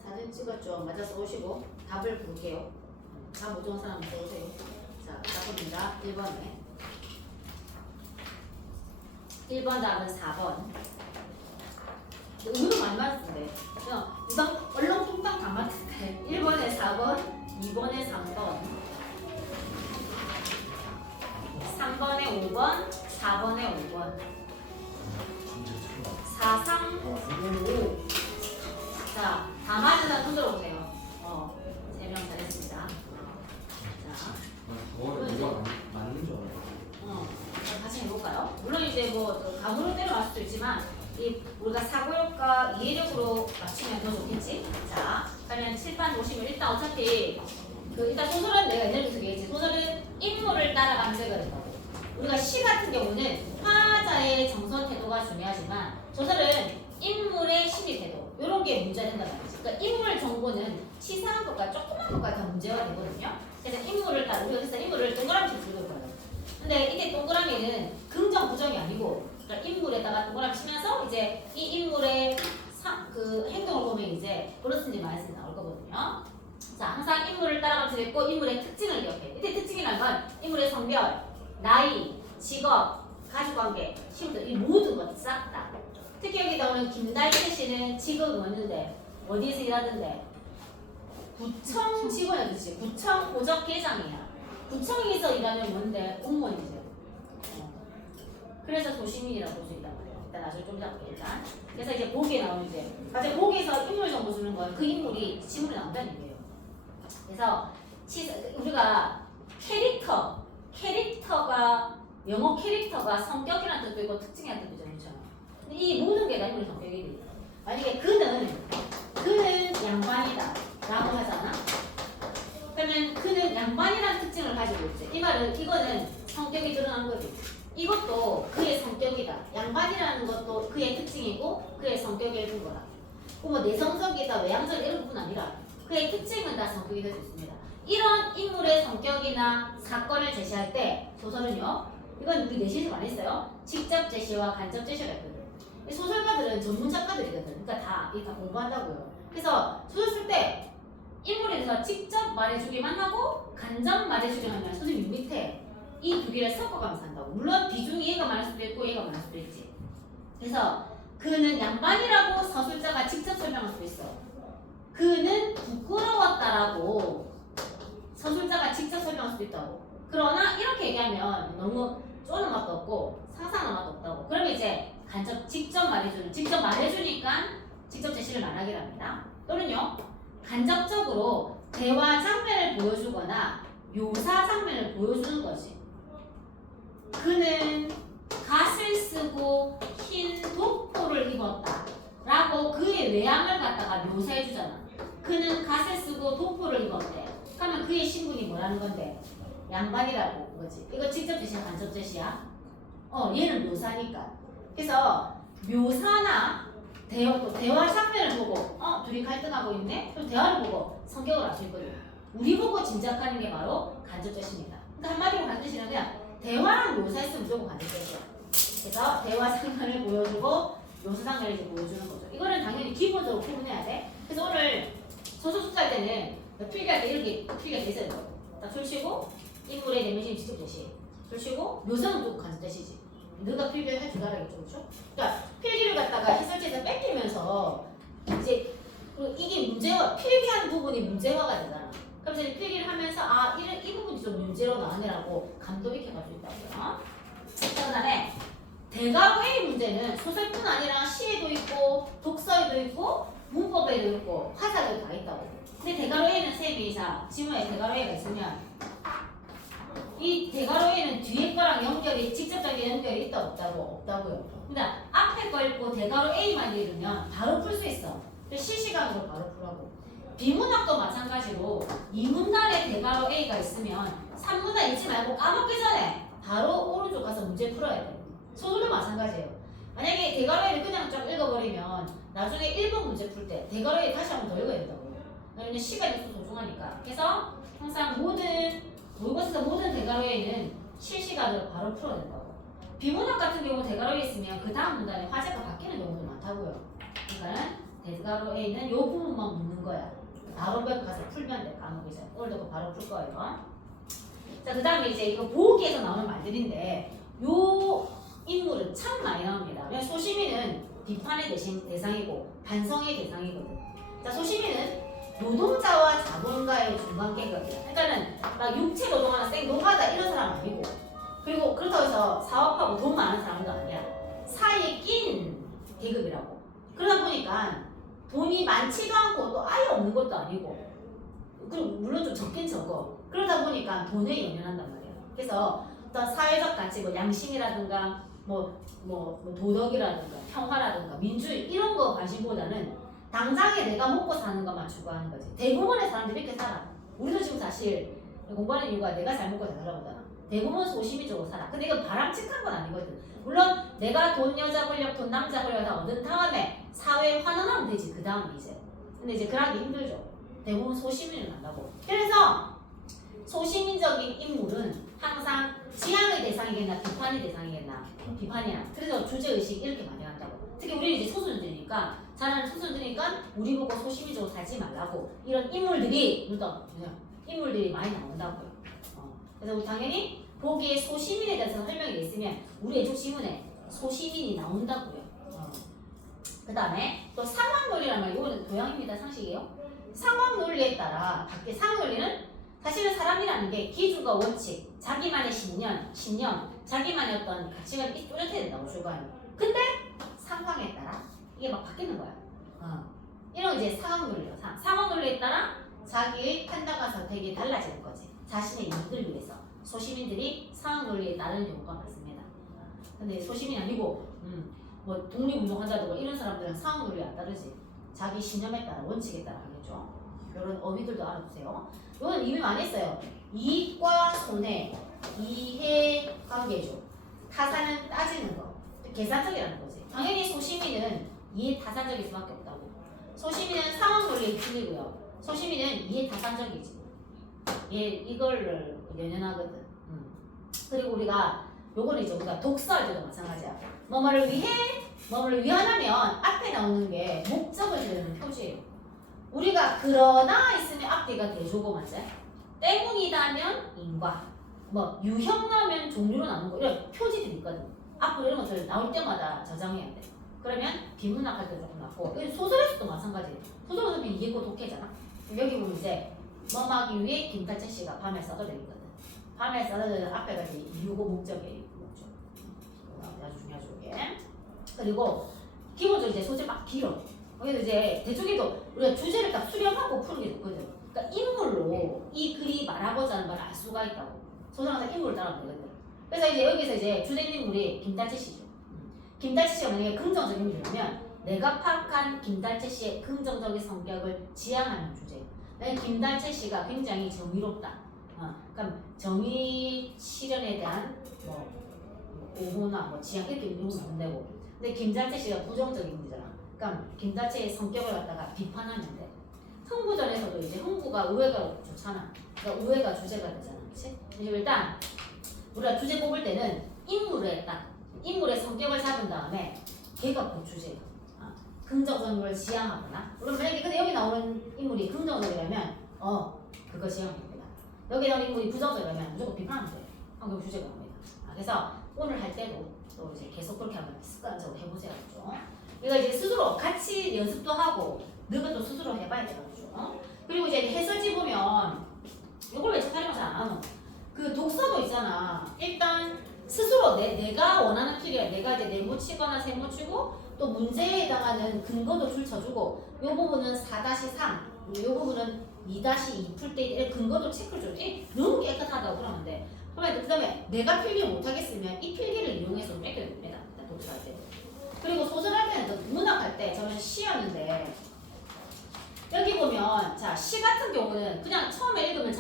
사진 찍었죠? 맞아서 오시고 답을 볼게요. 답 못 좋은 사람 써오세요. 자, 답입니다. 1번에 1번 답은 4번. 의외로 많이 맞았는데 이상 얼렁뚱땅 다 맞았는데 1번에 4번, 2번에 3번, 3번에 5번, 4번에 5번, 4, 3, 5. 자, 다 맞은 사람 손 들어보세요. 3명 잘했습니다. 자, 저거는 이거 맞는 줄 알아요. 다시 해볼까요? 물론 이제 뭐 감으로 때려갈 수도 있지만 우리가 사고력과 이해력으로 맞추면 더 좋겠지? 자, 그러면 칠판 보시면 일단 어차피 일단 소설은 내가 옛날부터 얘기했지. 소설은 인물을 따라가면서 그랬다고. 우리가 시 같은 경우는 화자의 정서 태도가 중요하지만 소설은 인물의 심리 태도 이런 게 문제가 된단 말이지. 그러니까 인물 정보는 치사한 것과 조그만 것과 다 문제가 되거든요. 그래서 인물을 따라 우리가 그래서 인물을 동그라미로 그릴 거예요. 근데 이때 동그라미는 긍정 부정이 아니고 그러니까 인물에다가 동그라미 치면서 이제 이 인물의 그 행동을 보면 이제 그렇든지 말씀이 나올 거거든요. 자, 항상 인물을 따라가면서 있고 인물의 특징을 기억해. 이때 특징이라는 건 인물의 성별, 나이, 직업, 가족관계, 시부터 이 모든 것 싹 다. 특히 여기 나오는 김달재 씨는 직업이 뭐였는데 어디에서 일하던데? 구청 직원이었지. 구청 고적계장이야. 구청에서 일하면 뭔데? 공무원이죠. 그래서 도시민이라고 볼 수 있단 말이에요. 일단 나중에 좀 이따 볼게요. 일단. 그래서 이제 보기에 나오는 이제 맞아요. 보기에서 인물 정보 주는 건 그 인물이 지문에 나온다는 얘기예요. 그래서 우리가 캐릭터가 영어 캐릭터가 성격이라는 뜻도 있고 특징이라는 뜻도 있잖아요. 근데 이 모든 게 다 인물의 성격이 돼요. 만약에 그는 양반이다 라고 하잖아. 그러면 그는 양반이라는 특징을 가지고 있지. 이 말은 이거는 성격이 드러난 거지. 이것도 그의 성격이다. 양반이라는 것도 그의 특징이고 그의 성격이 있는 거다. 뭐 내성적이다, 외향적 이런 부분 아니라 그의 특징은 다 성격이 될 수 있습니다. 이런 인물의 성격이나 사건을 제시할 때 소설은요. 이건 우리 내신에서 많이 했어요. 직접 제시와 간접 제시가 있거든. 소설가들은 전문 작가들이거든. 그러니까 다 공부한다고요. 그래서 소설 쓸 때 인물에 대해서 직접 말해주기만 하고 간접 말해주기만 하면 소설 밑에 이 두 개를 섞어가면서 한다고. 물론 비중이 얘가 많을 수도 있고 얘가 많을 수도 있지. 그래서 그는 양반이라고 서술자가 직접 설명할 수도 있어. 그는 부끄러웠다라고 서술자가 직접 설명할 수도 있다고. 그러나 이렇게 얘기하면 너무 쪼는 맛도 없고 상상한 맛도 없다고. 그러면 이제 직접 말해주니까 직접 제시를 말하기랍니다. 또는요 간접적으로 대화 장면을 보여주거나 묘사 장면을 보여주는 거지. 그는 갓을 쓰고 흰 도포를 입었다 라고 그의 외양을 갖다가 묘사해 주잖아. 그는 갓을 쓰고 도포를 입었대. 그러면 그의 신분이 뭐라는 건데? 양반이라고 그거지. 이거 직접 제시야 간접 제시야? 얘는 묘사니까. 그래서 묘사나 대화 장면을 보고 둘이 갈등하고 있네? 그럼 대화를 보고 성격을 알 수 있거든요. 우리 보고 짐작하는 게 바로 간접 제시입니다. 그러니까 한마디로 간접 제시는 그냥 대화랑 묘사했으면 무조건 간접 제시야. 그래서 대화 장면을 보여주고 묘사 장면을 이제 보여주는 거죠. 이거는 당연히 기본적으로 구분해야 돼. 그래서 오늘 소설 숙제할 때는 필기할 때 이렇게 필기가 돼 있어야 돼요. 딱 줄치고 인물의 내면심 직접 제시. 줄치고 묘사는 또 간접 제시지. 너가 필기를 할 줄 알아야겠죠, 그렇죠? 그러니까 필기를 갖다가 해설지에서 뺏기면서 이제 이게 문제화 필기하는 부분이 문제화가 되잖아. 그럼 이제 필기를 하면서 이 부분이 좀 문제로 나오네라고 감독 익혀갈 수 있다고요. 자, 그다음에 대괄호 A 문제는 소설뿐 아니라 시에도 있고 독서에도 있고 문법에도 있고 화사에도 다 있다고. 근데 대괄호 A는 쌤이 지문에 대괄호 A가 있으면 이 대괄호 A는 뒤에 거랑 직접적인 연결이 있다 없다고요. 근데 앞에 거 읽고 대괄호 A만 읽으면 바로 풀 수 있어. 실시간으로 바로 풀라고. 비문학도 마찬가지로 이문단에 대괄호 A가 있으면 3문단 읽지 말고 까먹기 전에 바로 오른쪽 가서 문제 풀어야 돼요. 소설도 마찬가지예요. 만약에 대괄호 A를 그냥 쫙 읽어버리면 나중에 1번 문제 풀 때 대괄호 A 다시 한 번 더 읽어야 된다고요. 왜냐면 시간이 소중하니까. 그래서 항상 모의고사에서 모든 대괄호 A는 실시간으로 바로 풀어야 된다고. 비문학 같은 경우 대괄호 A 있으면 그 다음 문단에 화제가 바뀌는 경우도 많다고요. 그러니까는 대괄호 A는 요 부분만 묻는 거야. 바로 가서 풀면 돼. 까먹기 전에. 오늘도 바로 풀 거예요. 자, 그 다음에 이제 이거 보기에서 나오는 말들인데 요 인물은 참 많이 나옵니다. 왜냐면 소시민은 비판의 대상이고 반성의 대상이거든. 자, 소시민은 노동자와 자본가의 중간 계급이야. 그러니까는 막 육체 노동하는 생 노가다 이런 사람 아니고, 그리고 그렇다고 해서 사업하고 돈 많은 사람도 아니야. 사이에 낀 계급이라고. 그러다 보니까 돈이 많지도 않고 또 아예 없는 것도 아니고, 그리고 물론 좀 적긴 적어. 그러다 보니까 돈에 연연한단 말이야. 그래서 어떤 사회적 가치, 뭐 양심이라든가 뭐 도덕이라든가 평화라든가 민주주의 이런 거 관심보다는 당장에 내가 먹고 사는 것만 추구하는 거지. 대부분의 사람들이 이렇게 살아. 우리도 지금 사실 공부하는 이유가 내가 잘 먹고 잘 살아보잖아. 대부분 소시민적으로 살아. 근데 이건 바람직한 건 아니거든. 물론 내가 돈, 여자 권력, 돈, 남자 권력 다 얻은 다음에 사회에 환원하면 되지. 그 다음에 이제. 근데 이제 그러기 힘들죠. 대부분 소시민을 만나고. 그래서 소시민적인 인물은 항상 지향의 대상이겠나 비판의 대상이겠나. 비판이야. 그래서 주제의식 이렇게 많이 한다고. 특히 우리는 이제 초순들이니까 잘하는 초순들이니까 우리 보고 소시민적으로 살지 말라고. 이런 인물들이 많이 나온다고요. 그래서 우리 당연히 보기에 소시민에 대해서 설명이 돼 있으면 우리 애족 지문에 소시민이 나온다고요. 그 다음에 또 상황논리란 말, 이거는 도형입니다. 상식이에요. 상황논리에 따라 밖에 상황논리는 사실은 사람이라는 게 기준과 원칙, 자기만의 신념, 자기만의 어떤 가치관이 뚜렷해야 된다고 주관이. 근데 상황에 따라 이게 막 바뀌는 거야. 이런 이제 상황논리예요. 상황논리에 따라 자기의 판단과 선택이 달라지는 거지. 자신의 이익을 위해서 소시민들이 상황논리에 따르는 경우가 많습니다. 근데 소시민이 아니고 뭐 독립운동한다든가 이런 사람들은 상황논리에 안 따르지. 자기 신념에 따라 원칙에 따라 하겠죠. 이런 어휘들도 알아두세요. 이건 이미 많이 했어요. 이익과 손해, 이해관계죠. 타산은 따지는 거. 계산적이라는 거지. 당연히 소시민은 이해타산적일 수밖에 없다고. 소시민은 상황논리에 틀리고요. 소시민은 이해타산적이지. 이걸 연연하거든. 그리고 우리가 요거는 이제 우리가 독서할 때도 마찬가지야. 뭐뭐를 위하려면 앞에 나오는 게 목적을 드리는 표지예요. 우리가 그러나 있으면 앞뒤가 대조고 맞지? 때문이다면 인과, 뭐 유형라면 종류로 나눈 거 이런 표지들이 있거든. 앞으로 이런 것들 나올 때마다 저장해야 돼. 그러면 비문학할 때 조금 낫고. 소설에서도 마찬가지. 소설에서도 이해고 독해잖아. 여기 보면 이제 뭐하기 위해 김달재 씨가 밤에 써도 있거든. 밤에 써도 앞에가 이제 이유고 목적이에요. 목적. 아주 중요하죠 이게. 그리고 기본적으로 이제 소설 막 길어. 그래서 이제 대충해도 우리가 주제를 딱 수렴하고 푸는 게 좋거든. 그러니까 인물로 이 글이 말하고자 하는 걸 알 수가 있다고. 소설 항상 인물을 따라가면 되거든. 그래서 이제 여기서 이제 주된 인물이 김달재 씨죠. 김달재 씨가 만약에 긍정적인 인물이라면 내가 파악한 김달재 씨의 긍정적인 성격을 지향하는 주제. 왜냐면 김달재 씨가 굉장히 정의롭다. 그러니까 정의 실현에 대한 옹호나 지향 이렇게 읽으면 되고. 근데 김달재 씨가 부정적인 인물이잖아. 그러니까 김달재의 성격을 갖다가 비판하면 돼. 흥부전에서도 이제 흥부가 우애가 좋잖아. 그러니까 우애가 주제가 되잖아. 그치? 일단 우리가 주제 뽑을 때는 인물의 성격을 잡은 다음에 걔가 그 주제야. 긍정적인 걸 지향하거나. 물론 만약에 근데 여기 나오는 인물이 긍정적이라면 그거 지향합니다. 여기 나오는 인물이 부정적이라면 무조건 비판하면 돼. 그럼 주제가 나옵니다. 그래서 오늘 할 때도 또 이제 계속 그렇게 한번 습관적으로 해보세요. 우리가 이제 스스로 같이 연습도 하고 너희도 스스로 해봐야 되거든요. 그리고 이제 해설지 보면 이걸 왜 활용을 잘 안 하노? 그 독서도 있잖아. 일단 스스로 내가 원하는 필이야. 내가 이제 네모 치거나 세모 치고 또 문제에 해당하는 근거도 줄쳐주고 이 부분은 4-3, 이 부분은 2-2 풀 때 근거도 체크를 줘야지. 너무 깨끗하다고 그러면 돼. 그러면 그 다음에 내가 필기 못하겠으면 이 필기를 이용해서 뺏겨도 됩니다. 독서할 때. 그리고 소설할 때는 문학할 때 저는 시였는데 여기 보면 보면 자, 시 같은 경우는 그냥 처음에 읽으면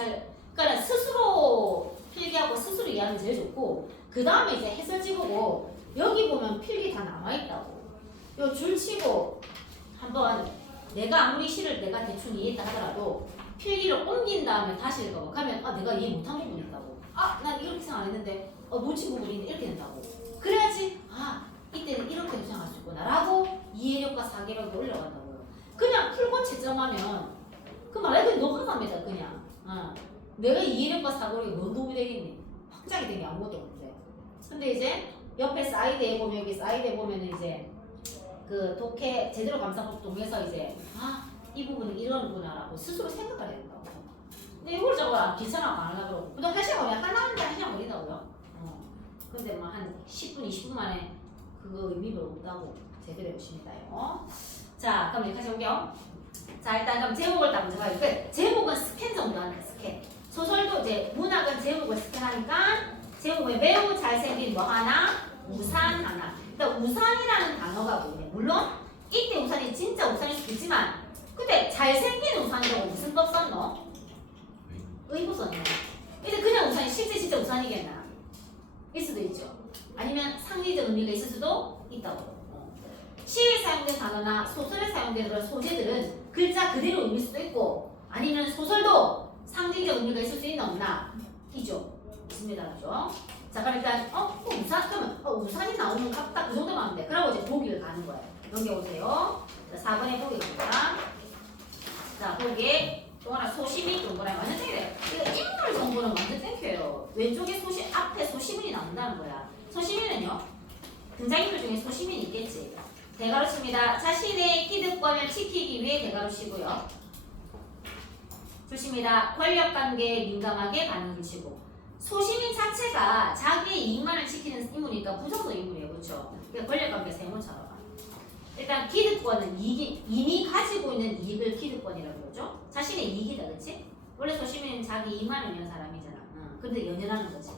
그러니까 스스로 필기하고 스스로 이해하면 제일 좋고 그 다음에 이제 해설 찍고 여기 보면 필기 다 남아있다고. 요 줄 치고 한번 내가 아무리 시를 내가 대충 이해했다 하더라도 필기를 옮긴 다음에 다시 읽어봐. 그러면 내가 이해 못한 부분이 있다고. 난 이렇게 생각 안 했는데 놓친 부분이 있는데 이렇게 된다고. 그래야지 이때는 이렇게 생각할 수 있구나 라고 이해력과 사기력이 올라간다고요. 그냥 풀고 채점하면 그 말해도 녹아갑니다. 그냥 내가 이해력과 사기력이 뭔 도움이 되겠니? 확장이 된 게 아무것도 없는데. 근데 이제 옆에 사이드에 보면 여기 사이드에 보면은 이제 그 독해 제대로 감사법 통해서 이제 이 부분은 이러는구나라고 스스로 생각을 해야 된다고. 근데 이걸 저거 귀찮아 안 하려고 그러고 그다음 1시간 걸려 하나인데 1시간 걸린다고요. 근데 뭐 한 10분 20분 만에 그거 의미가 없다고 제대로 해보십니다요. 자 그럼 여기까지 올게요. 자 일단 그럼 제목을 딱 먼저 봐요. 제목은 스캔 정도 하는 거야. 스캔. 소설도 이제 문학은 제목을 스캔하니까 제목에 매우 잘생긴 뭐 하나 우산 하나. 일단 우산이라는 단어가 뭐냐. 물론 이때 우산이 진짜 우산일 수도 있지만 근데 잘생긴 우산이라고 무슨 법 썼노? 의무 썼네. 근데 그냥 우산이 실제 진짜 우산이겠나? 일 수도 있죠. 아니면 상리적 의미가 있을 수도 있다고. 시에 사용된 단어나 소설에 사용된 그런 소재들은 글자 그대로 의미일 수도 있고 아니면 소설도 상징적 의미가 있을 수 있나 없나? 이죠. 있습니다. 그죠? 자 그럼 일단 우산 그러면 우산이 나오면 딱 그 정도만 하면 돼. 그러고 이제 보기를 가는 거예요. 넘겨오세요. 자 4번에 보기 갑니다. 자 보기 동아라 소시민 동그라미 완전 땡겨요. 이거 인물 정보는 완전 땡겨요. 왼쪽에 앞에 소시민이 나온다는 거야. 소시민은요 등장인물 중에 소시민이 있겠지. 대가로 칩니다. 자신의 기득권을 지키기 위해 대가로 치고요. 조심입니다. 권력관계에 민감하게 반응을 치고 소시민 자체가 자기의 이익만을 지키는 인물이니까 부정적 인물이에요. 그렇죠? 그러니까 권력관계 세모처럼 일단 기득권은 이미 가지고 있는 이익을 기득권이라고 그러죠. 자신의 이익이다. 그렇지? 원래 소시민은 자기 이익만을 위한 사람이잖아. 근데 연연하는 거지.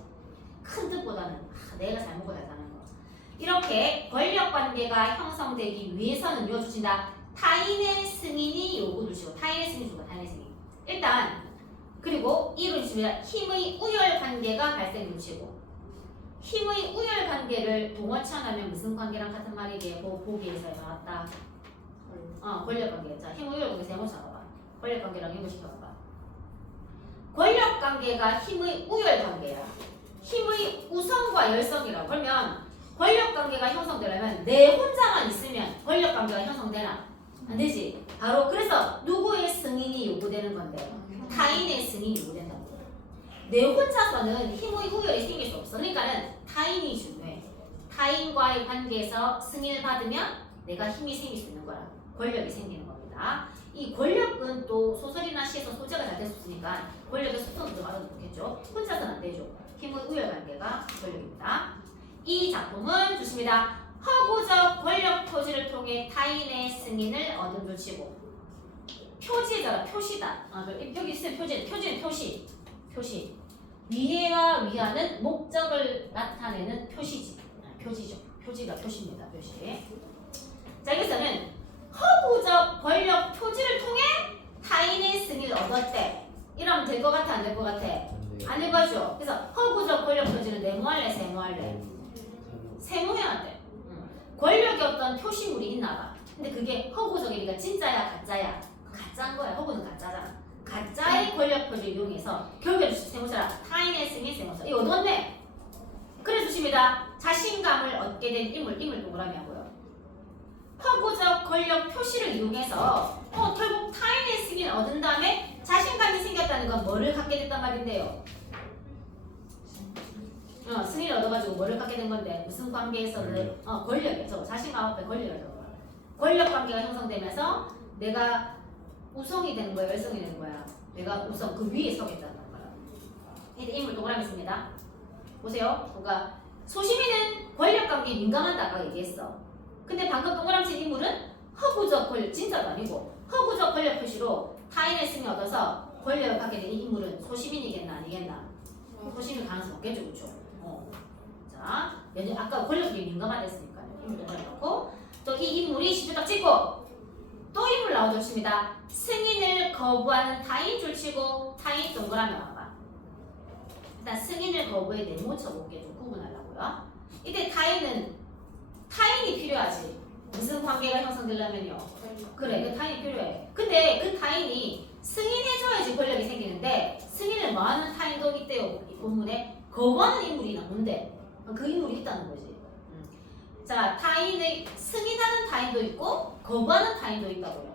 큰 뜻보다는 내가 잘 먹고 잘 사는 거. 이렇게 권력관계가 형성되기 위해서는요. 주신다. 타인의 승인이 요구를 주고 타인의 승인 주고 타인의 승인. 일단 그리고 이로 주십니다. 힘의 우열 관계가 발생을 주시고 힘의 우열 관계를 동어치환하면 무슨 관계랑 같은 말이게 보기에서 나왔다. 권력 관계. 자, 힘의 우열 관계 세모 잡아봐. 권력 관계랑 연결시켜봐봐. 권력 관계가 힘의 우열 관계야. 힘의 우성과 열성이라고. 그러면 권력 관계가 형성되려면 내 혼자만 있으면 권력 관계가 형성되나? 안 되지. 바로 그래서 누구의 승인이 요구되는 건데 타인의 승인이 요구된다고. 내 혼자서는 힘의 우열이 생길 수 없어. 그러니까는 타인이 중요해. 타인과의 관계에서 승인을 받으면 내가 힘이 생길 수 있는 거라. 권력이 생기는 겁니다. 이 권력은 또 소설이나 시에서 소재가 잘 될 수 있으니까 권력의 수성도 좀 알아도 좋겠죠. 혼자서는 안 되죠. 힘의 우열 관계가 권력입니다. 이 작품은 좋습니다. 허구적 권력 표시를 통해 타인의 승인을 얻은 조치고 표지잖아. 표시다. 여기 있으면 표지는 표시. 위해와 위하는 목적을 나타내는 표시지. 표지죠. 표지가 표시입니다. 표시. 자 여기서는 허구적 권력 표지를 통해 타인의 승인을 얻었대. 이러면 될 것 같아? 안 될 것 같아? 안 될 거죠. 그래서 허구적 권력 표지는 네모할래? 세모할래? 세모해야 돼. 권력이 어떤 표시물이 있나 봐. 근데 그게 허구적이니까 진짜야 가짜야? 가짜인 거야. 허구는 가짜잖아. 가짜의 권력 표지를 이용해서 결국에 세모처럼 타인의 승인 세모처럼 이거 얻었네. 그래 주십니다. 자신감을 얻게 된 인물 동그라미 하고요. 허구적 권력 표시를 이용해서 결국 타인의 승인을 얻은 다음에 자신감이 생겼다는 건 뭐를 갖게 됐단 말인데요. 승인을 얻어가지고 뭐를 갖게 된 건데 무슨 관계에서는 권력이죠. 자신감 앞에 권력을 얻어. 권력 관계가 형성되면서 내가 우성이 되는 거야, 열성이 되는 거야. 내가 우성 그 위에 서겠다는 거야. 이제 인물 동그라미 있습니다. 보세요. 그러니까 소시민은 권력 관계에 민감하다 아까 얘기했어. 근데 방금 동그라미 친 인물은 허구적 권력 진짜도 아니고 허구적 권력 표시로 타인의 승인을 얻어서 권력을 갖게 된 이 인물은 소시민이겠나 아니겠나? 소시민 가능성 없겠죠, 그렇죠? 자, 아까 권력에 민감하다 했으니까요. 인물 동그라미 넣고 또 이 인물이 시주 딱 찍고 또 인물 나오셨습니다. 승인을 거부하는 타인 줄치고 타인 동그라미 와봐. 일단 승인을 거부해 네모쳐 볼게 좀 구분하려고요. 이때 타인이 필요하지. 무슨 관계가 형성되려면요. 그래, 그 타인이 필요해. 근데 그 타인이 승인해줘야지 권력이 생기는데 승인을 뭐하는 타인도 있대요. 이 본문에 거부하는 인물이 나오는데 그 인물이 있다는 거지. 자, 타인의 승인하는 타인도 있고 거부하는 타인도 있다고요.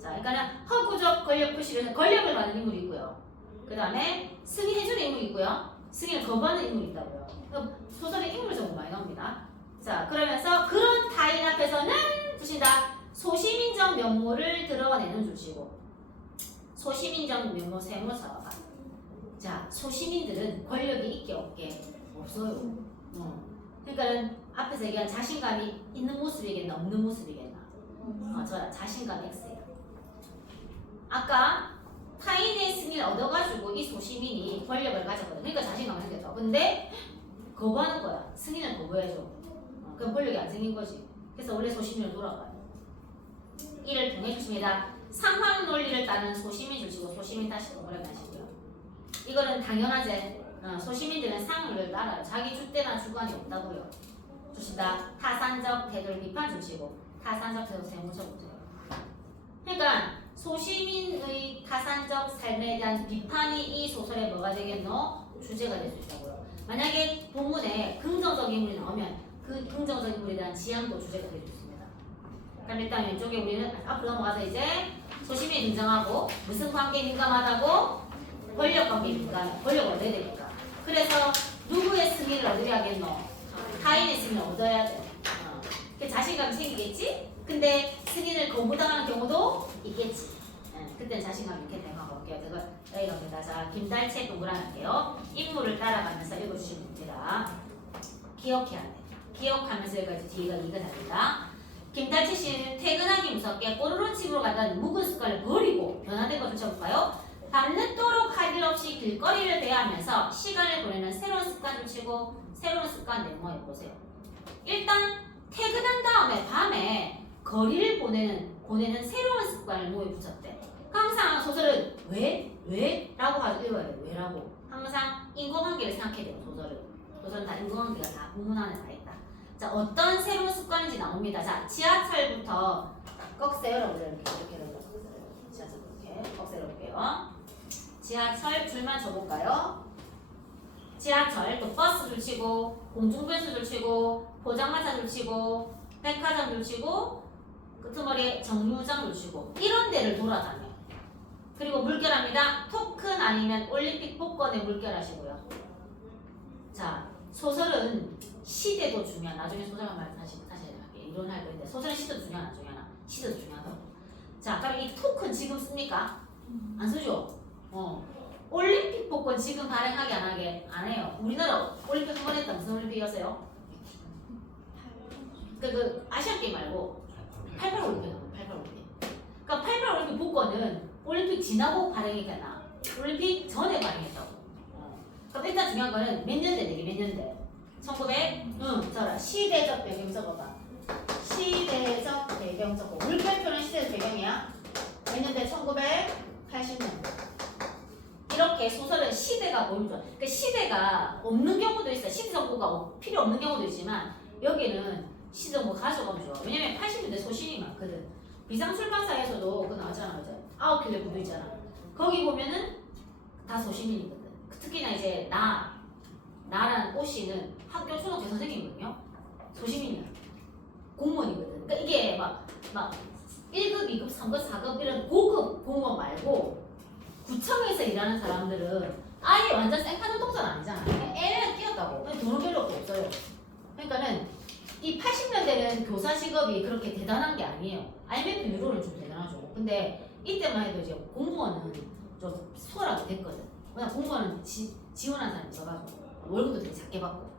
자, 그러니까 허구적 권력 표시를 권력을 받는 인물이 있고요. 그 다음에 승인해주는 인물이 있고요. 승인을 거부하는 인물이 있다고요. 소설에 인물 정보 많이 나옵니다. 자, 그러면서 그런 타인 앞에서는 두신다. 소시민적 면모를 드러내는 조치고 소시민적 면모 세모사가 자, 소시민들은 권력이 있게 없게 없어요. 그러니까 앞에서 얘기한 자신감이 있는 모습이겠나 없는 모습이겠나. 저 자신감 X야. 아까 타인의 승인을 얻어가지고 이 소시민이 권력을 가졌거든. 그러니까 자신감을 생겼다. 근데 거부하는 거야. 승인을 거부해줘. 그럼 권력이 안 생긴 거지. 그래서 원래 소시민으로 돌아가요. 이를 통해 주십니다. 상황 논리를 따는 소시민 줄치고 소시민 다시 동그라미 하시고요. 이거는 당연하지. 소시민들은 상황을 따라요. 자기 주대나 주관이 없다고요. 주시다. 타산적 태도를 비판 줄치고 타산적 태도 세모쳐 보세요. 그러니까 소시민의 타산적 삶에 대한 비판이 이 소설에 뭐가 되겠노? 주제가 될 수 있다고요. 만약에 본문에 긍정적인 인물이 나오면 그 긍정적인 인물에 대한 지향도 주제가 될 수 있습니다. 그럼 일단 왼쪽에 우리는 앞으로 넘어가서 이제 소시민이 등장하고 무슨 관계에 민감하다고? 권력 관계에 민감해. 권력을 얻어야 되니까. 그래서 누구의 승인을 얻으려겠노? 타인의 승인을 얻어야 돼. 그 자신감이 생기겠지? 근데 승인을 거부당하는 경우도 있겠지. 그때는 자신감이 있게 되는 거 볼게요. 이겁니다. 자, 김달채 동그라미 할게요. 인물을 따라가면서 읽어주시면 됩니다. 기억해야 돼. 기억하면서 여기까지 뒤가 이근합니다. 김달채 씨는 퇴근하기 무섭게 뽀로로 집으로 간다는 묵은 습관을 버리고 변화된 것을 쳐볼까요? 밤늦도록 할 일 없이 길거리를 대하면서 시간을 보내는 새로운 습관을 치고 새로운 습관 메모해보세요. 일단 퇴근한 다음에 밤에 거리를 보내는 새로운 습관을 몸에 붙였대. 항상 소설은 왜? 라고 읽어야 돼요. 왜라고. 항상 인과관계를 생각해야 돼요. 소설은 다 인과관계가 다 본문 안에 다 있다. 자, 어떤 새로운 습관인지 나옵니다. 자, 지하철부터 꺽쇠열어 보세요. 이렇게 지하철 이렇게 꺽쇠열어 볼게요. 지하철 줄만 줘볼까요? 지하철, 또 버스 줄치고 공중변수 줄치고 포장마차 줄치고 백화점 줄치고 끄트머리에 정류장 줄치고 이런 데를 돌아다녀. 그리고 물결합니다. 토큰 아니면 올림픽 복권에 물결하시고요. 자, 소설은 시대도 중요한. 나중에 소설 한 말 다시 할게요. 이론할 건데 소설은 시대도 중요한. 나중에 하나. 시대도 중요하다고. 자, 그럼 이 토큰 지금 씁니까? 안 쓰죠? 올림픽 복권 지금 발행하게 안 하게? 안 해요. 우리나라 올림픽 한 번 했다. 무슨 올림픽이었어요? 그 아시안 게임 말고 88 올림픽. 88 올림픽. 그러니까 88 올림픽 복권은 올림픽 지나고 발행했잖아. 올림픽 전에 발행했다고. 그럼 일단 중요한 거는 몇 년대 되게 몇 년대? 1900? 저라 시대적 배경 적어봐. 시대적 배경 적어. 물결표는 시대적 배경이야. 몇 년대? 1980년대. 이렇게 소설은 시대가 보이죠. 그러니까 시대가 없는 경우도 있어요. 시대 정보가 필요 없는 경우도 있지만 여기는 시대 정보 가져가면 좋아. 왜냐면 80년대 소신이 많거든. 비상출판사에서도 그거 나왔잖아. 맞아. 아웃킬러 구도 있잖아. 거기 보면은 다 소시민이거든. 특히나 이제 나라는 오씨는 학교 초등학교 선생님이거든요. 소시민이야. 공무원이거든. 그러니까 이게 막 1급, 2급, 3급, 4급 이런 고급 공무원 말고 구청에서 일하는 사람들은 아예 완전 생판노동자는 아니잖아. 애를 뛰었다고. 돈은 별로 없어요. 그러니까는 이 80년대는 교사 직업이 그렇게 대단한 게 아니에요. IMF 유로는 좀 대단하죠. 근데 이때만 해도 이제 공무원은 좀 수월하게 됐거든. 왜냐면 공무원은 지원한 사람이 있어가지고 월급도 되게 작게 받고.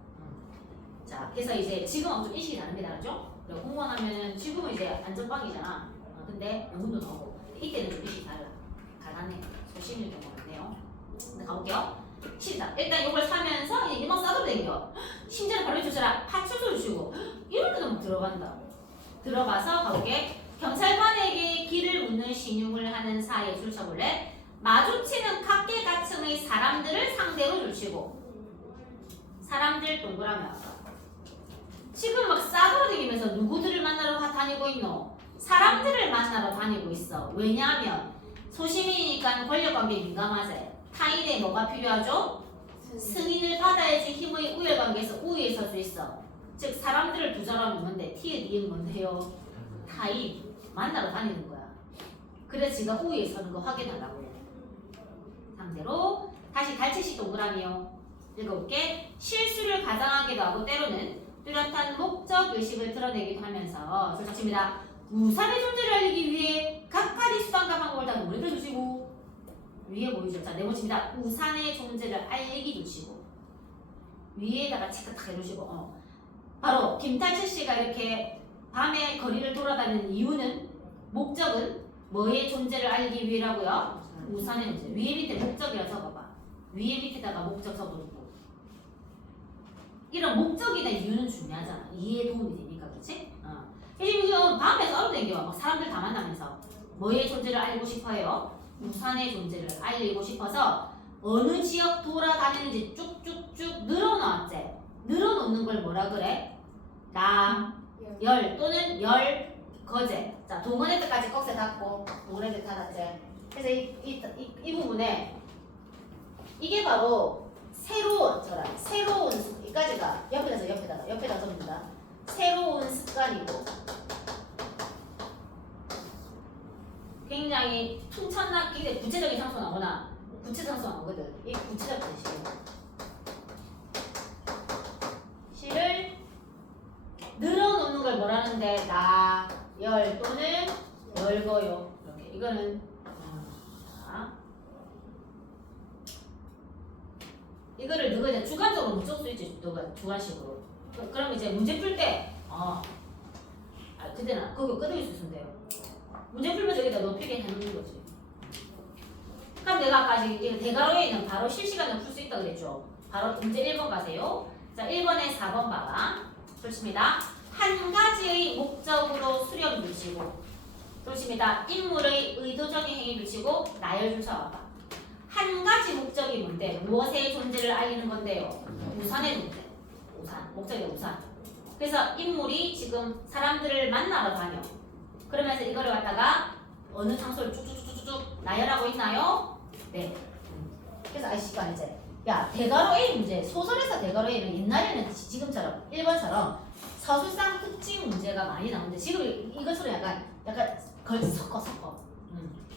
자, 그래서 이제 지금은 좀 인식이 다릅니다. 그렇죠? 공무원 하면은 지금은 이제 안전빵이잖아. 근데 연금도 나오고. 이때는 좀 인식이 달라. 가난해. 소심일 경우가 있네요. 가볼게요. 시작. 일단 이걸 사면서 이제 막 싸돌아 댕겨. 심지어는 바로 주셔라. 파출소를 주고 이런 데도 막 들어간다. 들어가서 가보게 경찰관에게 길을 묻는 신용을 하는 사이에 줄쳐볼래? 마주치는 각계각층의 사람들을 상대로 줄치고 사람들 동그라미 아까 지금 막 싸돌아다니면서 누구들을 만나러 다니고 있노? 사람들을 만나러 다니고 있어. 왜냐하면 소시민이니까 권력관계에 민감하지. 타인에 뭐가 필요하죠? 승인을 받아야지 힘의 우열관계에서 우위에 설 수 있어. 즉 사람들을 두 자로 하면 뭔데? T의 D는 뭔데요? 타인 만나러 다니는 거야. 그래서 지가 우위에 서는 거 확인하려고. 상대로 다시 달치시 동그라미요. 읽어볼게. 실수를 가장하기도 하고 때로는 뚜렷한 목적 의식을 드러내기도 하면서 줄쳐칩니다. 우산의 존재를 알리기 위해 각가지 수단과 방법을 다 노력해 주시고 위에 보이죠? 자, 네 번째입니다. 우산의 존재를 알리기 주시고 위에다가 체크 탁 해주시고 바로 김탈철 씨가 이렇게 밤에 거리를 돌아다니는 이유는 목적은 뭐의 존재를 알기 위해라고요? 우산의 존재. 위에 밑에 목적이라 적어봐. 위에 밑에다가 목적 적어놓고 이런 목적이나 이유는 중요하잖아. 이해에 도움이 되니까 그렇지? 지금 밤에 썰어댕겨 막 사람들 다 만나면서 뭐의 존재를 알고 싶어요? 우산의 존재를 알리고 싶어서 어느 지역 돌아다니는지 쭉쭉쭉 늘어놓았지. 늘어놓는 걸 뭐라 그래? 열 또는 열 거제. 자, 동원헤드까지 꺽쇠 닫고 동원헤드 닫았지. 그래서 이 부분에 이게 바로 새로운 이까지가 옆에다 적습니다. 새로운 습관이고 굉장히 퉁쳤나기에 구체적인 상수 나오나 구체 상수 나오거든. 이 구체적 뜻이에요. 시를 늘어놓는 걸 뭐라는데 열 또는 열거요. 이렇게 이거는 자, 이거를 너가 이제 주관적으로 못 적을 수 있지. 너가 주관식으로. 그럼 이제 문제 풀 때 그때는 그거 끄덕일 수 있으면 돼요. 문제 풀면 저기다 높이게 해놓는 거지. 그럼 내가 아까 지금 대괄호에는 바로 실시간으로 풀 수 있다 그랬죠. 바로 문제 1번 가세요. 자, 1번에 4번 봐봐. 좋습니다. 한 가지의 목적으로 수렴 두시고 좋습니다. 인물의 의도적인 행위 두시고 나열 줄쳐봐봐. 한 가지 목적이 뭔데? 무엇의 존재를 알리는 건데요? 우산의 존재. 우산. 목적이 우산. 그래서 인물이 지금 사람들을 만나러 다녀. 그러면서 이거를 갖다가 어느 장소를 쭉쭉쭉쭉 나열하고 있나요? 네. 그래서 아시가 이제 대괄호 A 문제, 소설에서 대괄호 A는 옛날에는 지금처럼 1번처럼 서술상 특징 문제가 많이 나오는데 지금 이것처럼 약간 섞어.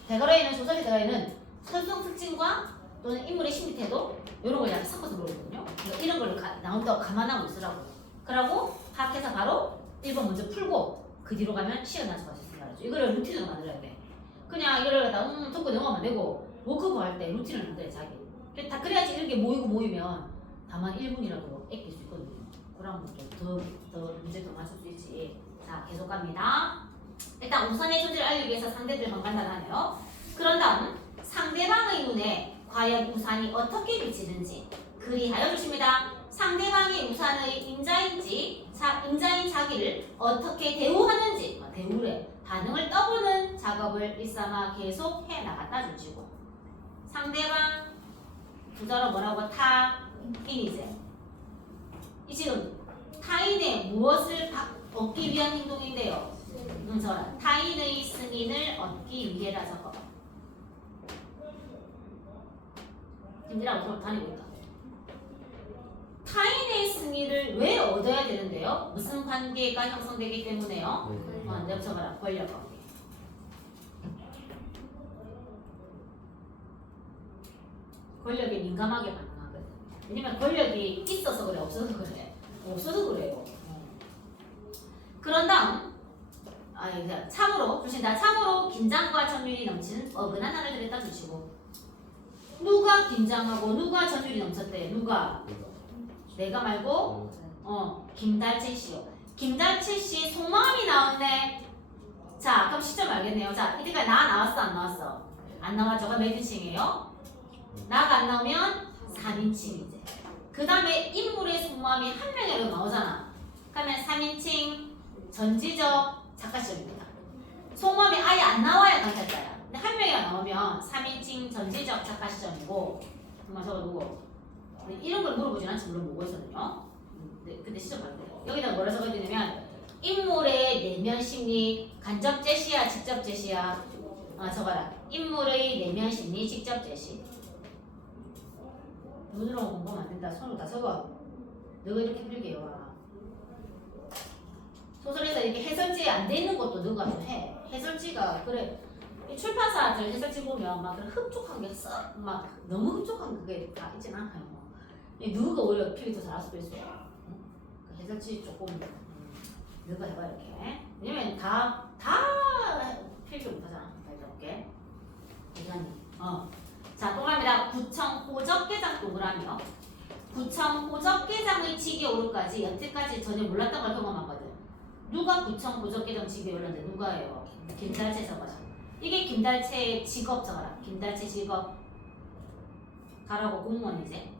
대괄호 A는 소설의 대괄호 A는 서술상 특징과 또는 인물의 심리 태도 이런 걸 약간 섞어서 모르거든요. 그러니까 이런 걸 나온다고 감안하고 있으라고. 그러고 파악해서 바로 1번 먼저 풀고 그 뒤로 가면 시간 단수가 있습니다. 이거를 루틴으로 만들어야 돼. 그냥 이거를 갖다 듣고 넘어가면 되고 워크북 할 때 루틴을 만들어야 자기. 다 그래야지 이렇게 모이면 다만 1분이라도 아낄 수 있거든요. 그러면 더 문제도 맞출 수 있지. 자, 계속 갑니다. 일단 우산의 존재를 알리기 위해서 상대들만 판단하네요. 그런 다음 상대방의 눈에 과연 우산이 어떻게 비치는지 그리하여 주십니다. 상대방이 우산의 임자인지 임자인 자기를 어떻게 대우하는지 대우래 반응을 떠보는 작업을 일삼아 계속 해나갔다 주시고 상대방 부자로 뭐라고 타인이제 이 지금 타인의 무엇을 얻기 위한 행동인데요. 저는 타인의 승인을 얻기 위해라 적어. 님들하고 다니고 있다. 타인의 승인을 왜 얻어야 되는데요? 무슨 관계가 형성되기 때문에요? 내가 적어라. 권력 관계. 권력에 민감하게 반응하거든. 왜냐면 권력이 있어서 그래, 없어서 그래. 없어서 그래요. 그런 다음 참으로 긴장과 점유율이 넘치는 어긋난 단어들을 따주시고 누가 긴장하고 누가 점유율이 넘쳤대? 누가? 내가 말고 김달채 씨요. 김달채 씨 속마음이 나왔네. 자, 그럼 시점 알겠네요. 자, 이때까지 나 나왔어 안 나왔어? 안 나왔죠. 몇 인칭이에요? 나가 안 나오면 3인칭이지. 그 다음에 인물의 속마음이 한 명이라도 나오잖아. 그러면 3인칭 전지적 작가 시점입니다. 속마음이 아예 안 나와야 강탈자야. 근데 한 명이 나오면 3인칭 전지적 작가 시점이고, 정말 저거 누구? 이런 걸 물어보진 않지, 물론 보고 있거든요. 근데 시점 봐요. 여기다 뭐라 적어드리냐면 인물의 내면 심리, 간접 제시야, 직접 제시야. 적어라. 인물의 내면 심리, 직접 제시. 눈으로 공부하면 안 된다. 손으로 다 적어. 너가 이렇게 필기해와. 소설에서 이렇게 해설지 안 돼 있는 것도 너가 좀 해. 해설지가 그래. 이 출판사들 해설지 보면 막 그런 흡족한 게 썩 막 너무 흡족한 그게 다 있진 않아요. 이 누가 오히려 필기 더 잘할 수도 있어요. 그 해설지 조금 너가 해봐 이렇게. 왜냐면 다 필기 못하잖아. 이렇게. 대단히. 자, 또 갑니다. 구청 호적계장 동그라미요. 구청 호적계장의 직에 오르까지 여태까지 전혀 몰랐던 걸 경험하거든. 누가 구청 호적계장 직에 오르는데 누가예요? 김달채 적어라. 이게 김달채의 직업 적어라. 김달채 직업. 가라고 공무원이지?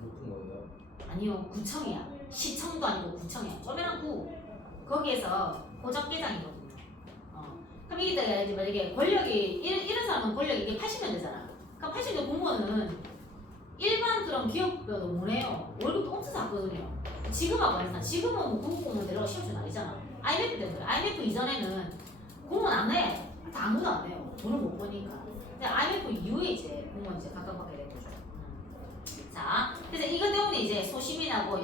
높은 거예요? 아니요, 구청이야. 시청도 아니고 구청이야. 쪼매난 구. 거기에서 호적계장이거든요. 그럼 이게 만약에 권력이 이런 사람은 권력이 이게 80년대잖아. 그럼 80년대 공무원은 일반 그런 기업도 못해요. 월급도 엄청 작거든요. 지금하고 아니잖아. 지금은 뭐 공무원 데려가 시험 좀 아니잖아. IMF 때문에. IMF 이전에는 공무원 안 해. 다 아무도 안 해요. 돈을 못 버니까. 근데 IMF 이후에 이제 공무원 이제 각각받게 된 거죠. 자, 그래서 이것 때문에 이제 소시민하고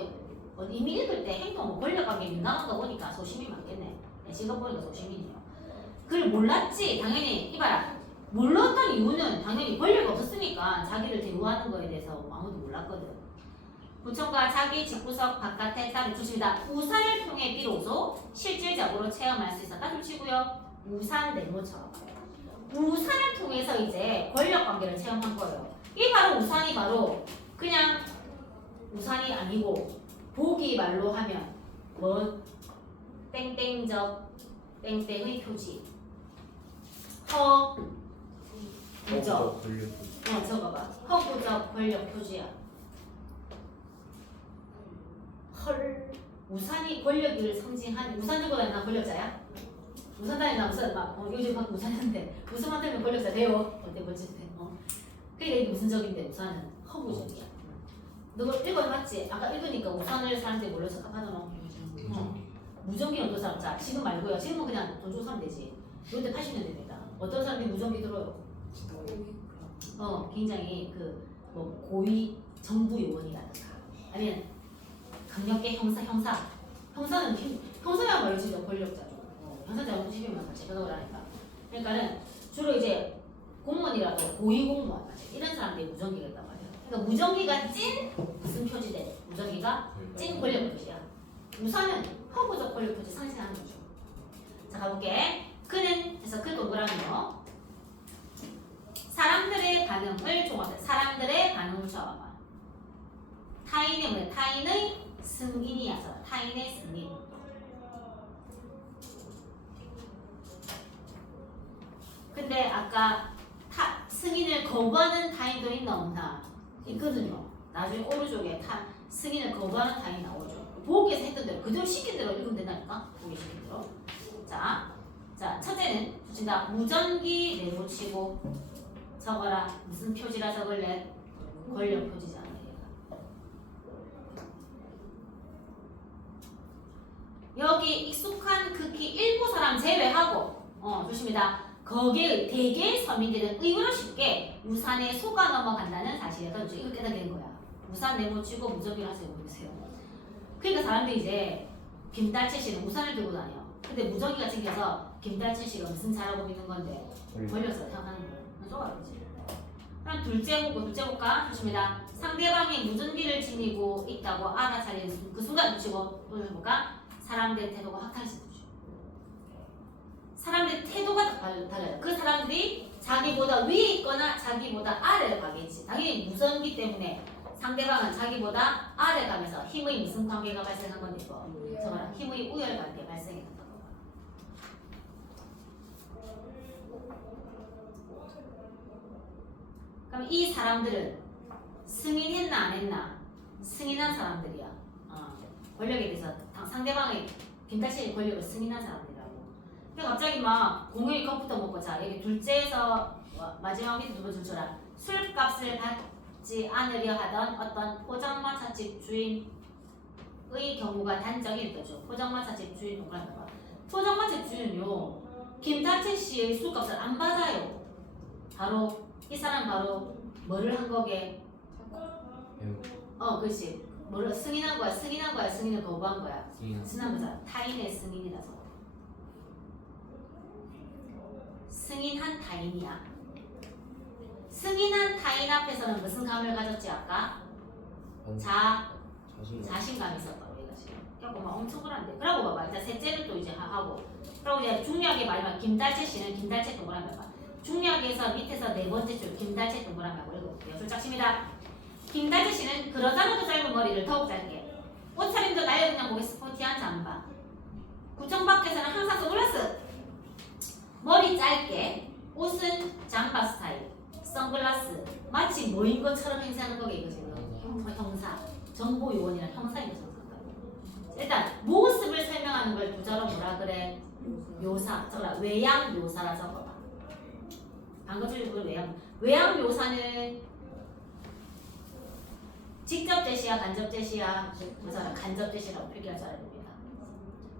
이미 읽을 때 행동, 권력관계에 민감한 거 보니까 소시민 맞겠네. 직업 보니까 소시민이에요. 그걸 몰랐지. 당연히 이봐라. 몰랐던 이유는 당연히 권력이 없었으니까 자기를 대우하는 거에 대해서 아무도 몰랐거든. 구청과 자기 집구석 바깥에 따로 주십니다. 우산을 통해 비로소 실질적으로 체험할 수 있었다. 둘치고요. 우산 네모처럼. 우산을 통해서 이제 권력 관계를 체험한 거예요. 이 바로 우산이 바로 그냥 우산이 아니고 보기 말로 하면 뭐 땡땡적 땡땡의 표지. 허구적 적어봐. 허구적 권력 표지야. 헐 우산이 권력을 상징한 우산 들고 다니는 권력자야? 우산 다니나 우산 막 요즘 막 우산인데 우산 만들면 권력자 돼요. 어때 멋지대? 그러니까 이게 무슨 적인데 우산은 허구적이야. 너 읽어봤지? 아까 읽으니까 우산을 사람들이 뭘로 착각하잖아. 무전기는 어떤 사람? 자 지금 말고요. 지금은 그냥 돈 주고 사면 되지. 이때 80년대입니다. 어떤 사람들이 무전기 들어요? 굉장히 뭐 고위 정부 요원이라든가 아니면 강력계 형사는 형사야말로 진짜 권력자죠. 형사 잘못시키면 같이 배석을 하니까. 그러니까는 주로 이제 공무원이라도 고위 공무원 이런 사람들이 무전기가 있단 말이에요. 그러니까 무전기가 찐 무슨 표지돼? 무전기가 찐 권력 표지야. 우산은 허구적 권력 표지 상징하는 거죠. 자 가볼게. 그래서 그 동그라미요. 사람들의 반응을 종합해. 사람들의 반응을 종합해. 타인의 승인이야서 타인의 승인. 근데 아까 승인을 거부하는 타인도 있나 없나? 있거든요. 나중에 오른쪽에 승인을 거부하는 타인이 나오죠. 보기에서 했던 대로 그대로 시킨 대로 읽으면 된다니까. 보기 시킨 대로. 자, 첫째는 붙인다. 무전기 내붙이고 적어라. 무슨 표지라 적을래? 권력 표지잖아. 여기 익숙한 극히 일부 사람 제외하고 조심이다. 거기에 대개의 서민들은 의외로 쉽게 우산에 속아 넘어간다는 사실에 더 이거 깨닫게 된 거야. 우산 내모치고 무전기를 하세요. 모르세요. 그러니까 사람들이 이제 김달채 씨는 우산을 들고 다녀. 근데 무전기가 챙겨서 김달채 씨가 무슨 잘하고 있는 건데 걸려서 생각하는 거야. 좁아야지. 그럼 둘째 볼까? 조심이다. 상대방이 무전기를 지니고 있다고 알아차리는 그 순간 붙이고 또 해볼까? 사람들의 태도가 확탈시켜주죠. 사람들의 태도가 달라요. 그 사람들이 자기보다 위에 있거나 자기보다 아래를 가겠지. 당연히 무전기 때문에 상대방은 자기보다 아래 가면서 힘의 무슨 관계가 발생한 건데 이거 정말 힘의 우열 관계 발생했다고. 그럼 이 사람들은 승인했나 안 했나? 승인한 사람들이야. 권력에 대해서 상대방의 김달치의 권력을 승인한 사람들이라고. 근데 갑자기 막 공연이 컵부터 먹고 자 여기 둘째에서 마지막 밑에 두 번 줄쳐라. 술값을 받지 않으려 하던 어떤 포장마차집 주인의 경우가 단적일 거죠. 포장마차집 주인 동그라미 봐. 포장마차 주인은요 김다채 씨의 술값을 안 받아요. 바로 이 사람 바로 뭐를 한 거게? 그렇지. 뭐를 승인한 거야. 승인을 거부한 거야. 승인한 거잖아. 타인의 승인이라서. 승인한 타인이야. 승인한 타인 앞에서는 무슨 감을 가졌지 아까? 자신감이 있었다고 얘가 지금. 그래갖고 막 엄청 그런데. 그러고 봐봐. 일단 셋째를 또 이제 하고. 그리고 이제 중략의 마지막 김달채 씨는 김달채 동그라미 봐. 중략에서 밑에서 네 번째 줄 김달채 동그라미 하고 읽어볼게요. 줄짝칩니다. 김달채 씨는 그러자라도 짧은 머리를 더욱 짧게. 옷차림도 나의 그냥 목에 스포티한 잠바. 구청 밖에서는 항상 선글라스. 머리 짧게. 옷은 잠바 스타일. 선글라스. 마치 뭐인 것처럼 행세하는 거게 이거 지금. 형사. 정보요원이랑 형사인 것처럼 생각하고. 일단 모습을 설명하는 걸 부자로 뭐라 그래? 묘사. 적어라. 외양 묘사라 적어봐. 방금 전에 그걸 외양 묘사는 직접 제시야, 간접 제시야, 간접 제시라고 표기할 줄 알아야 됩니다.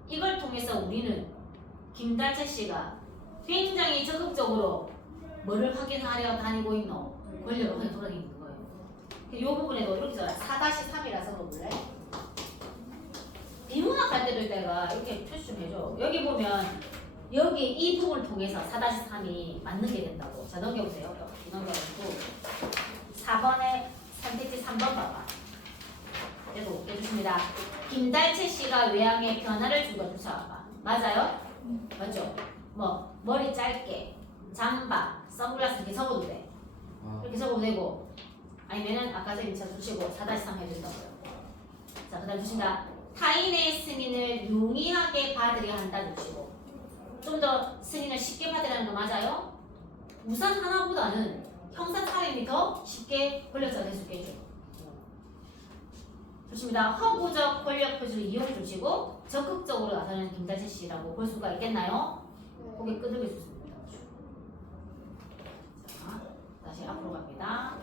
이걸 통해서 우리는 김달채 씨가 굉장히 적극적으로 뭐를 확인하려 다니고 있노? 권력을 확인 돌아다니는 거예요. 이 부분에도 이렇게 써요. 4-3이라 써볼래? 비문학 할 때도 내가 이렇게 표시 좀 해줘. 여기 보면 여기 이 부분을 통해서 4-3이 맞는 게 된다고. 자 넘겨보세요. 넘겨보고 4번에 선택지 3번 봐봐. 그래도 해주십니다. 김달채 씨가 외양에 변화를 준 거 쫓아와봐. 맞아요? 맞죠? 뭐 머리 짧게, 잠바, 선글라스 이렇게 적어도 돼. 이렇게 적어도 되고 아니면은 아까 선생님처럼 주시고 4-3 해도 된다고요. 자 그다음 주신다. 타인의 승인을 용이하게 받으려 한다 주시고 좀 더 승인을 쉽게 받으라는 거 맞아요? 우산 하나보다는 형사 차림이 더 쉽게 권력자가 될 수 있겠죠. 좋습니다. 허구적 권력 표시를 이용해 주시고 적극적으로 나서는 김달채 씨라고 볼 수가 있겠나요? 고개 끄덕여 주십니다. 자, 다시 앞으로 갑니다.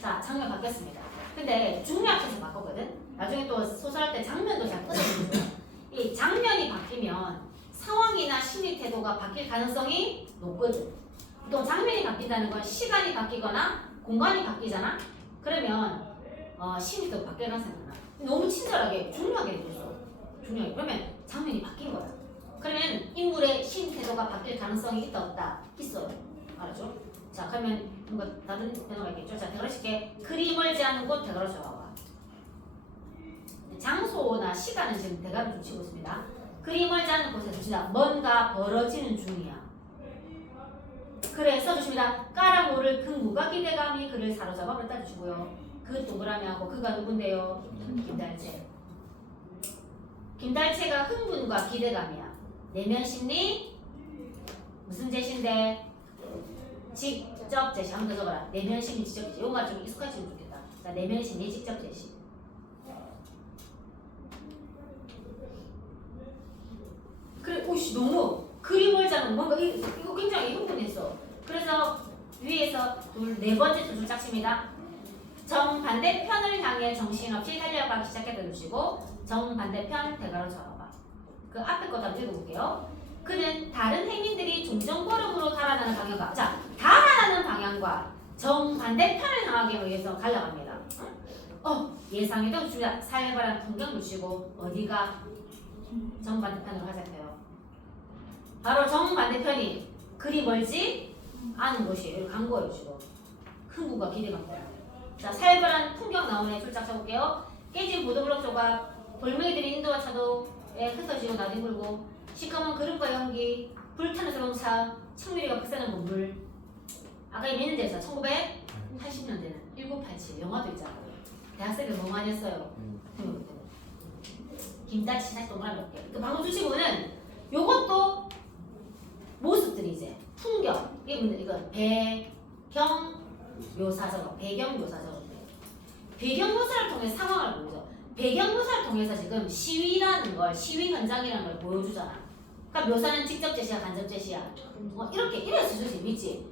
자, 장면 바뀌었습니다. 근데 중략해서 바꿨거든. 나중에 또 소설할 때 장면도 잘 끄덕여줘요. 이 장면이 바뀌면 상황이나 심리 태도가 바뀔 가능성이 높거든. 또 장면이 바뀐다는 건 시간이 바뀌거나 공간이 바뀌잖아. 그러면 심리도 바뀔 가능성이 많아. 너무 친절하게 중요하게 해줬어. 중요하게. 그러면 장면이 바뀐 거야. 그러면 인물의 심리 태도가 바뀔 가능성이 있다 없다? 있어요. 알았죠? 자 그러면 뭔가 다른 변화가 있겠죠. 자 대가로쉽게 그리 멀지 않은 곳 대가로 적어봐. 장소나 시간은 지금 대가로 좀 치고 있습니다. 그리 멀지 않은 곳에 두시다. 뭔가 벌어지는 중이야. 그래 써주십니다. 까라 모를 그 무가 기대감이 그를 사로잡아 버렸다 주시고요. 그 동그라미하고 그가 누군데요? 김달채. 김달채가 흥분과 기대감이야. 내면 심리 무슨 제시인데? 직접 제시. 한 번 더 적어라. 내면 심리 직접 제시. 이거 말 좀 익숙하시면 좋겠다. 자, 내면 심리 직접 제시. 그래, 오씨 너무 그리 멀잖아. 뭔가 이거 굉장히 흥분했어. 그래서 위에서 네 번째 줄 짝칩니다. 정반대편을 향해 정신없이 달려가기 시작했다 주시고 정반대편 대가로 적어봐. 그 앞에 것도 한번 읽어볼게요. 그는 다른 행인들이 종종 걸음으로 달아나는 방향과 달아나는 방향과 정반대편을 향하기 위해서 달려갑니다. 예상해도 주야 살벌한 풍경 주시고 어디가 정반대편으로 하자고요. 바로 정반대편이 그리 멀지 않은 곳이에요. 간 거예요 지금. 흥분과 기대감. 자 살벌한 풍경 나오네. 줄 쫙 쳐볼게요. 깨진 보도블록 조각, 돌멩이들이 인도와 차도에 흩어지고 나뒹굴고 시커먼 그릇과 연기, 불타는 자동차, 청미리가 박사는 건물. 아까 이 몇 년대에서 1980년대는 1987 영화도 있잖아요. 대학생들 너무 많이 했어요. 김달채 다시 동그라미 볼게요. 그 방금 주시고는 요것도 모습들이 이제 풍경 이거 배경 묘사적 배경 묘사적 배경 묘사를 통해 상황을 보죠. 배경 묘사를 통해서 지금 시위라는 걸, 시위 현장이라는 걸 보여주잖아. 그러니까 묘사는 직접 제시야, 간접 제시야. 이렇게 이래서 좀 재밌지.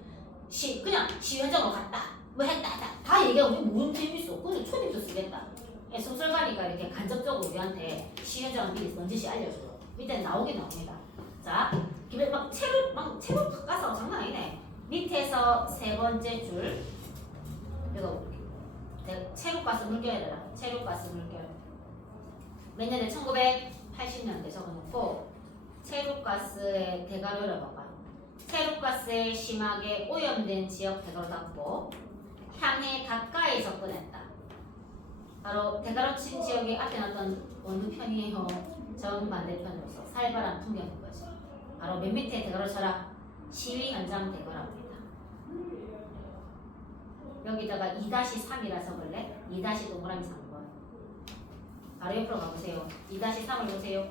그냥 시위 현장으로 갔다, 뭐 했다, 다 얘기하고 뭔 재밌어. 근데 초집도 쓰겠다. 소설가니까 이렇게 간접적으로 우리한테 시위 현장을 미리 넌지시 알려줘요. 밑에 나오긴 나옵니다. 자, 막 채로 가서 장난 아니네. 밑에서 세 번째 줄 읽어볼게. 체육가스 물결이라. 체육가스 물결. 몇 년에 1980년대 적어놓고 체육가스의 대가로를 봐봐. 체육가스에 심하게 오염된 지역 대가로 닦고 향해 가까이 접근했다. 바로 대가로 친 지역이 앞에 놨던 원두편이에요. 정반대편으로서 살벌한 풍경인 거지. 바로 맨 밑에 대가로 쳐라. 시위 현장 대가로입니다. 여기다가 2-3이라 적을래? 2- 동그라미 3번. 바로 옆으로 가보세요. 2-3을 보세요.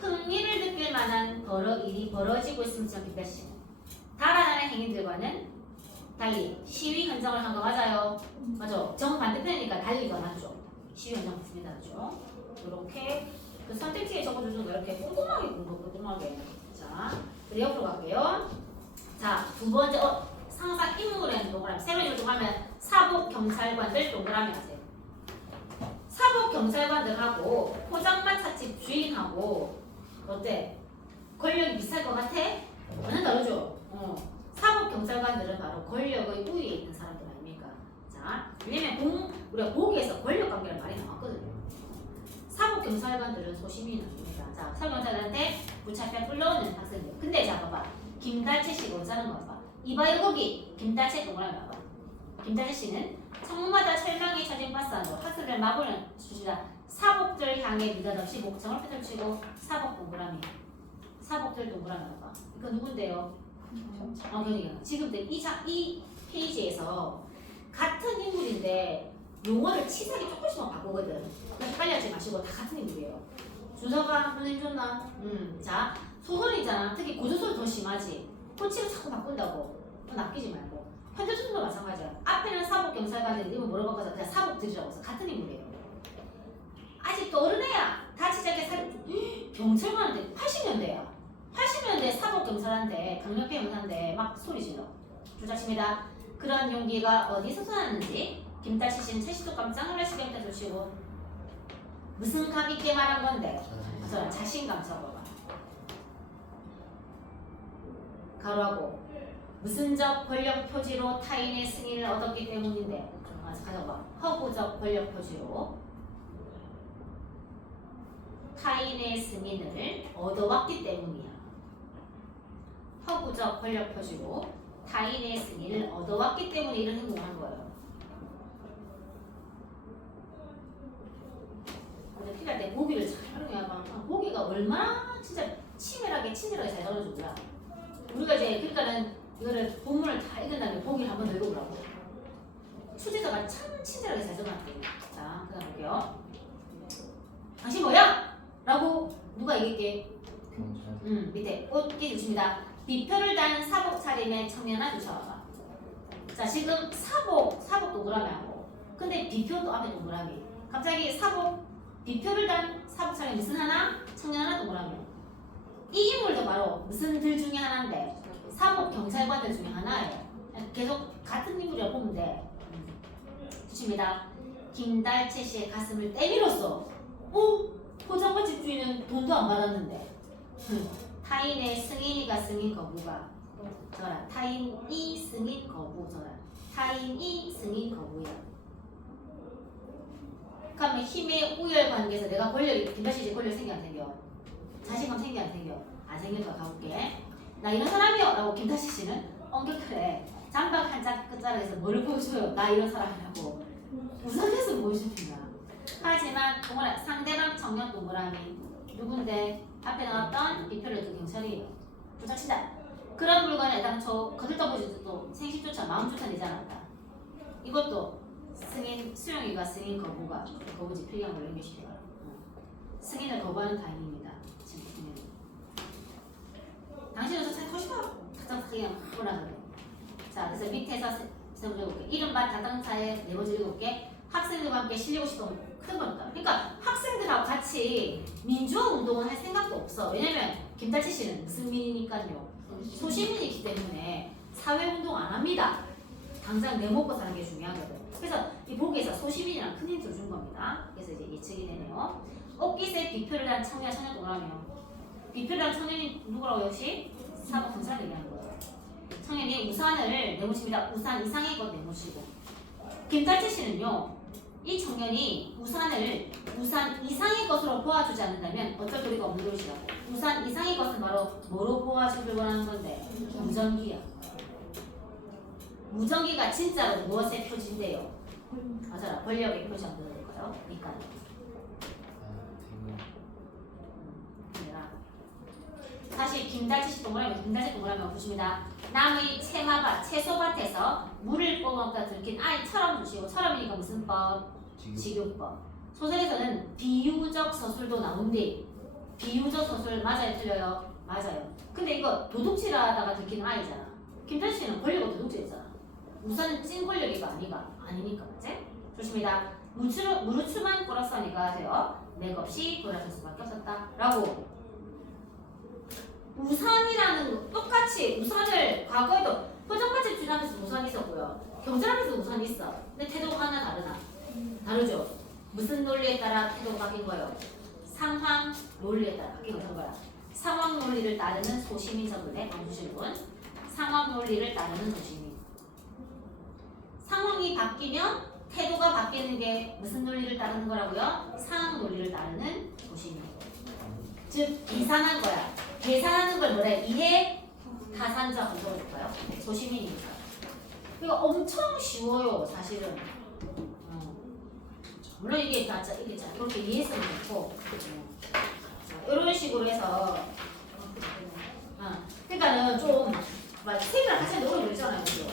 흥미를 느낄 만한 일이 벌어지고 있으면 기다리시고 달아나는 행위들과는 달리 시위 현장을 한 거 맞아요. 맞아. 정반대편이니까 달리가 맞죠. 시위 현장 맞습니다. 그죠? 이렇게 그 선택지에 적어주는 거 이렇게 꼼꼼하게. 자, 그리고 옆으로 갈게요. 자, 두 번째 상상 인물의 동그라미. 세 번째로 동그라미 사복 경찰관들 동그라미 하세요. 사복 경찰관들하고 포장마차집 주인하고 어때? 권력이 비쌀 것 같아? 완전 다르죠? 사복 경찰관들은 바로 권력의 우위에 있는 사람들 아닙니까? 자, 왜냐면 우리가 보기에서 권력 관계를 많이 나왔거든요. 사복 경찰관들은 소시민은 아닙니다. 자, 사복 경찰관한테 부차편 끌려오는 학생들. 근데 자, 봐봐. 김달채 씨가 어쩌는 거 봐봐. 이봐요 거기 김달채 동그라미 봐봐. 김달채 씨는 청마다 철망이 쳐진 버스 안으로 학생들 마구를 주시다. 사복들 향해 느닷없이 목청을 펴들치고 사복 동그라미. 사복들 동그라미 봐봐. 이거 누군데요? 그러니까 지금 이 페이지에서 같은 인물인데 용어를 치사하게 조금씩만 바꾸거든. 헷갈려 하지 마시고 다 같은 인물이에요. 준서가 선생님 줬나? 자, 소설이잖아. 특히 고전소설 더 심하지. 호칭을 자꾸 바꾼다고. 낚이지 말고. 현대소설도 마찬가지야. 앞에는 사복 경찰관인데 이름을 뭐라고 바꿔서 그냥 사복들이라고 해서 같은 인물이에요. 아직도 어른애야. 다 시작해 경찰관한테 80년대야. 80년대 사복 경찰한테 강력한 형사인데 막 소리 질러. 조작입니다. 그런 용기가 어디서 솟았는지 김달씨 씨는 채시도 깜짝 놀라시게 해주시고 무슨 감 있게 말한 건데? 자신감 적어봐. 가로하고 무슨적 권력 표지로 타인의 승인을 얻었기 때문인데 가져봐. 허구적 권력 표지로 타인의 승인을 얻어왔기 때문이야. 허구적 권력 표지로 타인의 승인을 얻어왔기 때문에 이런 행동을 한 거예요. 근데 필요할 때 보기를 잘 활용해야 보기가 얼마나 진짜 친절하게 잘 적어줄 몰라. 우리가 이제 그러니까는 이거를 본문을 다 읽은 다음에 보기를 한번 더 읽어보라고. 추지서가 참 친절하게 잘 적어놨대요. 자, 그다음 볼게요. 당신 뭐야? 라고 누가 얘기했게? 밑에 꽃게 주십니다. 비표를 단 사복 차림의 청년아 주셔봐. 자, 지금 사복 동그라미 하고 근데 비표도 앞에 동그라미. 갑자기 비표를 단 사복 차림 무슨 하나? 청년 하나 동그라미. 이 인물도 바로 무슨 들 중에 하나인데 사복 경찰관들 중에 하나예요. 계속 같은 인물이라 보면 돼. 주십니다. 김달채 씨의 가슴을 때밀었어. 포장마 집주인은 돈도 안 받았는데. 타인의 승인이가 승인 거부가 저라. 타인이 승인 거부 저라. 타인이 승인 거부야. 그러면 힘의 우열 관계에서 내가 김달채 씨 권력 생겨 안 생겨? 자신감 생겨 안 생겨? 안 생겨서 가볼게. 나 이런 사람이요 라고 김달채 씨는 엄격하래. 장박 한짝 끝자락에서 뭘 보여줘요? 나 이런 사람이라고. 우선해서 보여줍니다. 하지만 상대방 청년 동그라미 누군데 앞에 나왔던 비표를 든 경찰이에요. 조작친다. 그런 물건을 애당초 거들떠보지도 생식조차 마음조차 내지 않았다. 이것도 수영이가 승인 거부지 필경을 연결시켜요. 승인을 거부하는 타임입니다. 지금 당신은 저 차 터시다. 자동차 그냥 보라 그래. 자, 그래서 밑에서 세번째 볼게. 이른바 자동차의 네 번째 읽어볼게. 학생들과 함께 실리고 싶던 큰 겁니다. 그러니까 학생들하고 같이 민주화 운동을 할 생각도 없어. 왜냐면 김달치 씨는 무슨 민이니까요. 소시민이기 때문에 사회 운동 안 합니다. 당장 내 먹고 사는 게 중요하거든. 그래서 이 보기에서 소시민이랑 큰 힌트를 준 겁니다. 그래서 이제 예측이 되네요. 옷깃에 비표를 한 청년 동그라미요. 비표를 한 청년이 누구라고 역시 4번 분산 얘기하는 거예요. 청년이 우산을 내모십니다. 우산 이상의 것 내모시고. 김달치 씨는요. 이 청년이 우산을 우산 이상의 것으로 보아주지 않는다면 어쩔 도리가 없는 것이라고. 우산 이상의 것은 바로 뭐로 보아주길 원하는 건데 무전기야. 무전기가 진짜로 무엇의 표지인데요? 맞아라. 권력의 표시 안 되니까요. 그러니까. 다시 김달치 씨 동그라미 보십니다. 남의 채소밭에서 물을 뽑아먹다 들킨 아이처럼 주시고 처럼이니까 무슨 법? 직유법. 소설에서는 비유적 서술도 나온대. 비유적 서술 맞아요? 틀려요? 맞아요. 근데 이거 도둑질하다가 들킨 아이잖아. 김달치 씨는 권력을 도둑질했잖아. 우선은 찐 권력이가 아니니까 맞지? 조심히다. 무르츠만 꼬라싸니까 돼요. 맥없이 돌아설 수밖에 없었다. 라고. 우산이라는 거 똑같이 우산을 과거에도 포장마차 주장하면서 우산이 있었고요. 경찰하면서 우산이 있어. 근데 태도가 하나 다르죠? 무슨 논리에 따라 태도가 바뀐 거예요? 상황 논리에 따라 바뀐 거야. 상황 논리를 따르는 소시민 전문에 안주실 분. 상황 논리를 따르는 소시민. 상황이 바뀌면 태도가 바뀌는 게 무슨 논리를 따르는 거라고요? 상황 논리를 따르는 소시민. 즉 계산한 거야. 계산하는 걸 뭐래? 이해 가산자 공부해볼까요? 소시민이니까. 이거 엄청 쉬워요, 사실은. 물론 이게 그렇게 이해했으면 좋고. 이런 식으로 해서. 그러니까는 좀 막 세미랑 같이 오래 걸리잖아요, 그죠?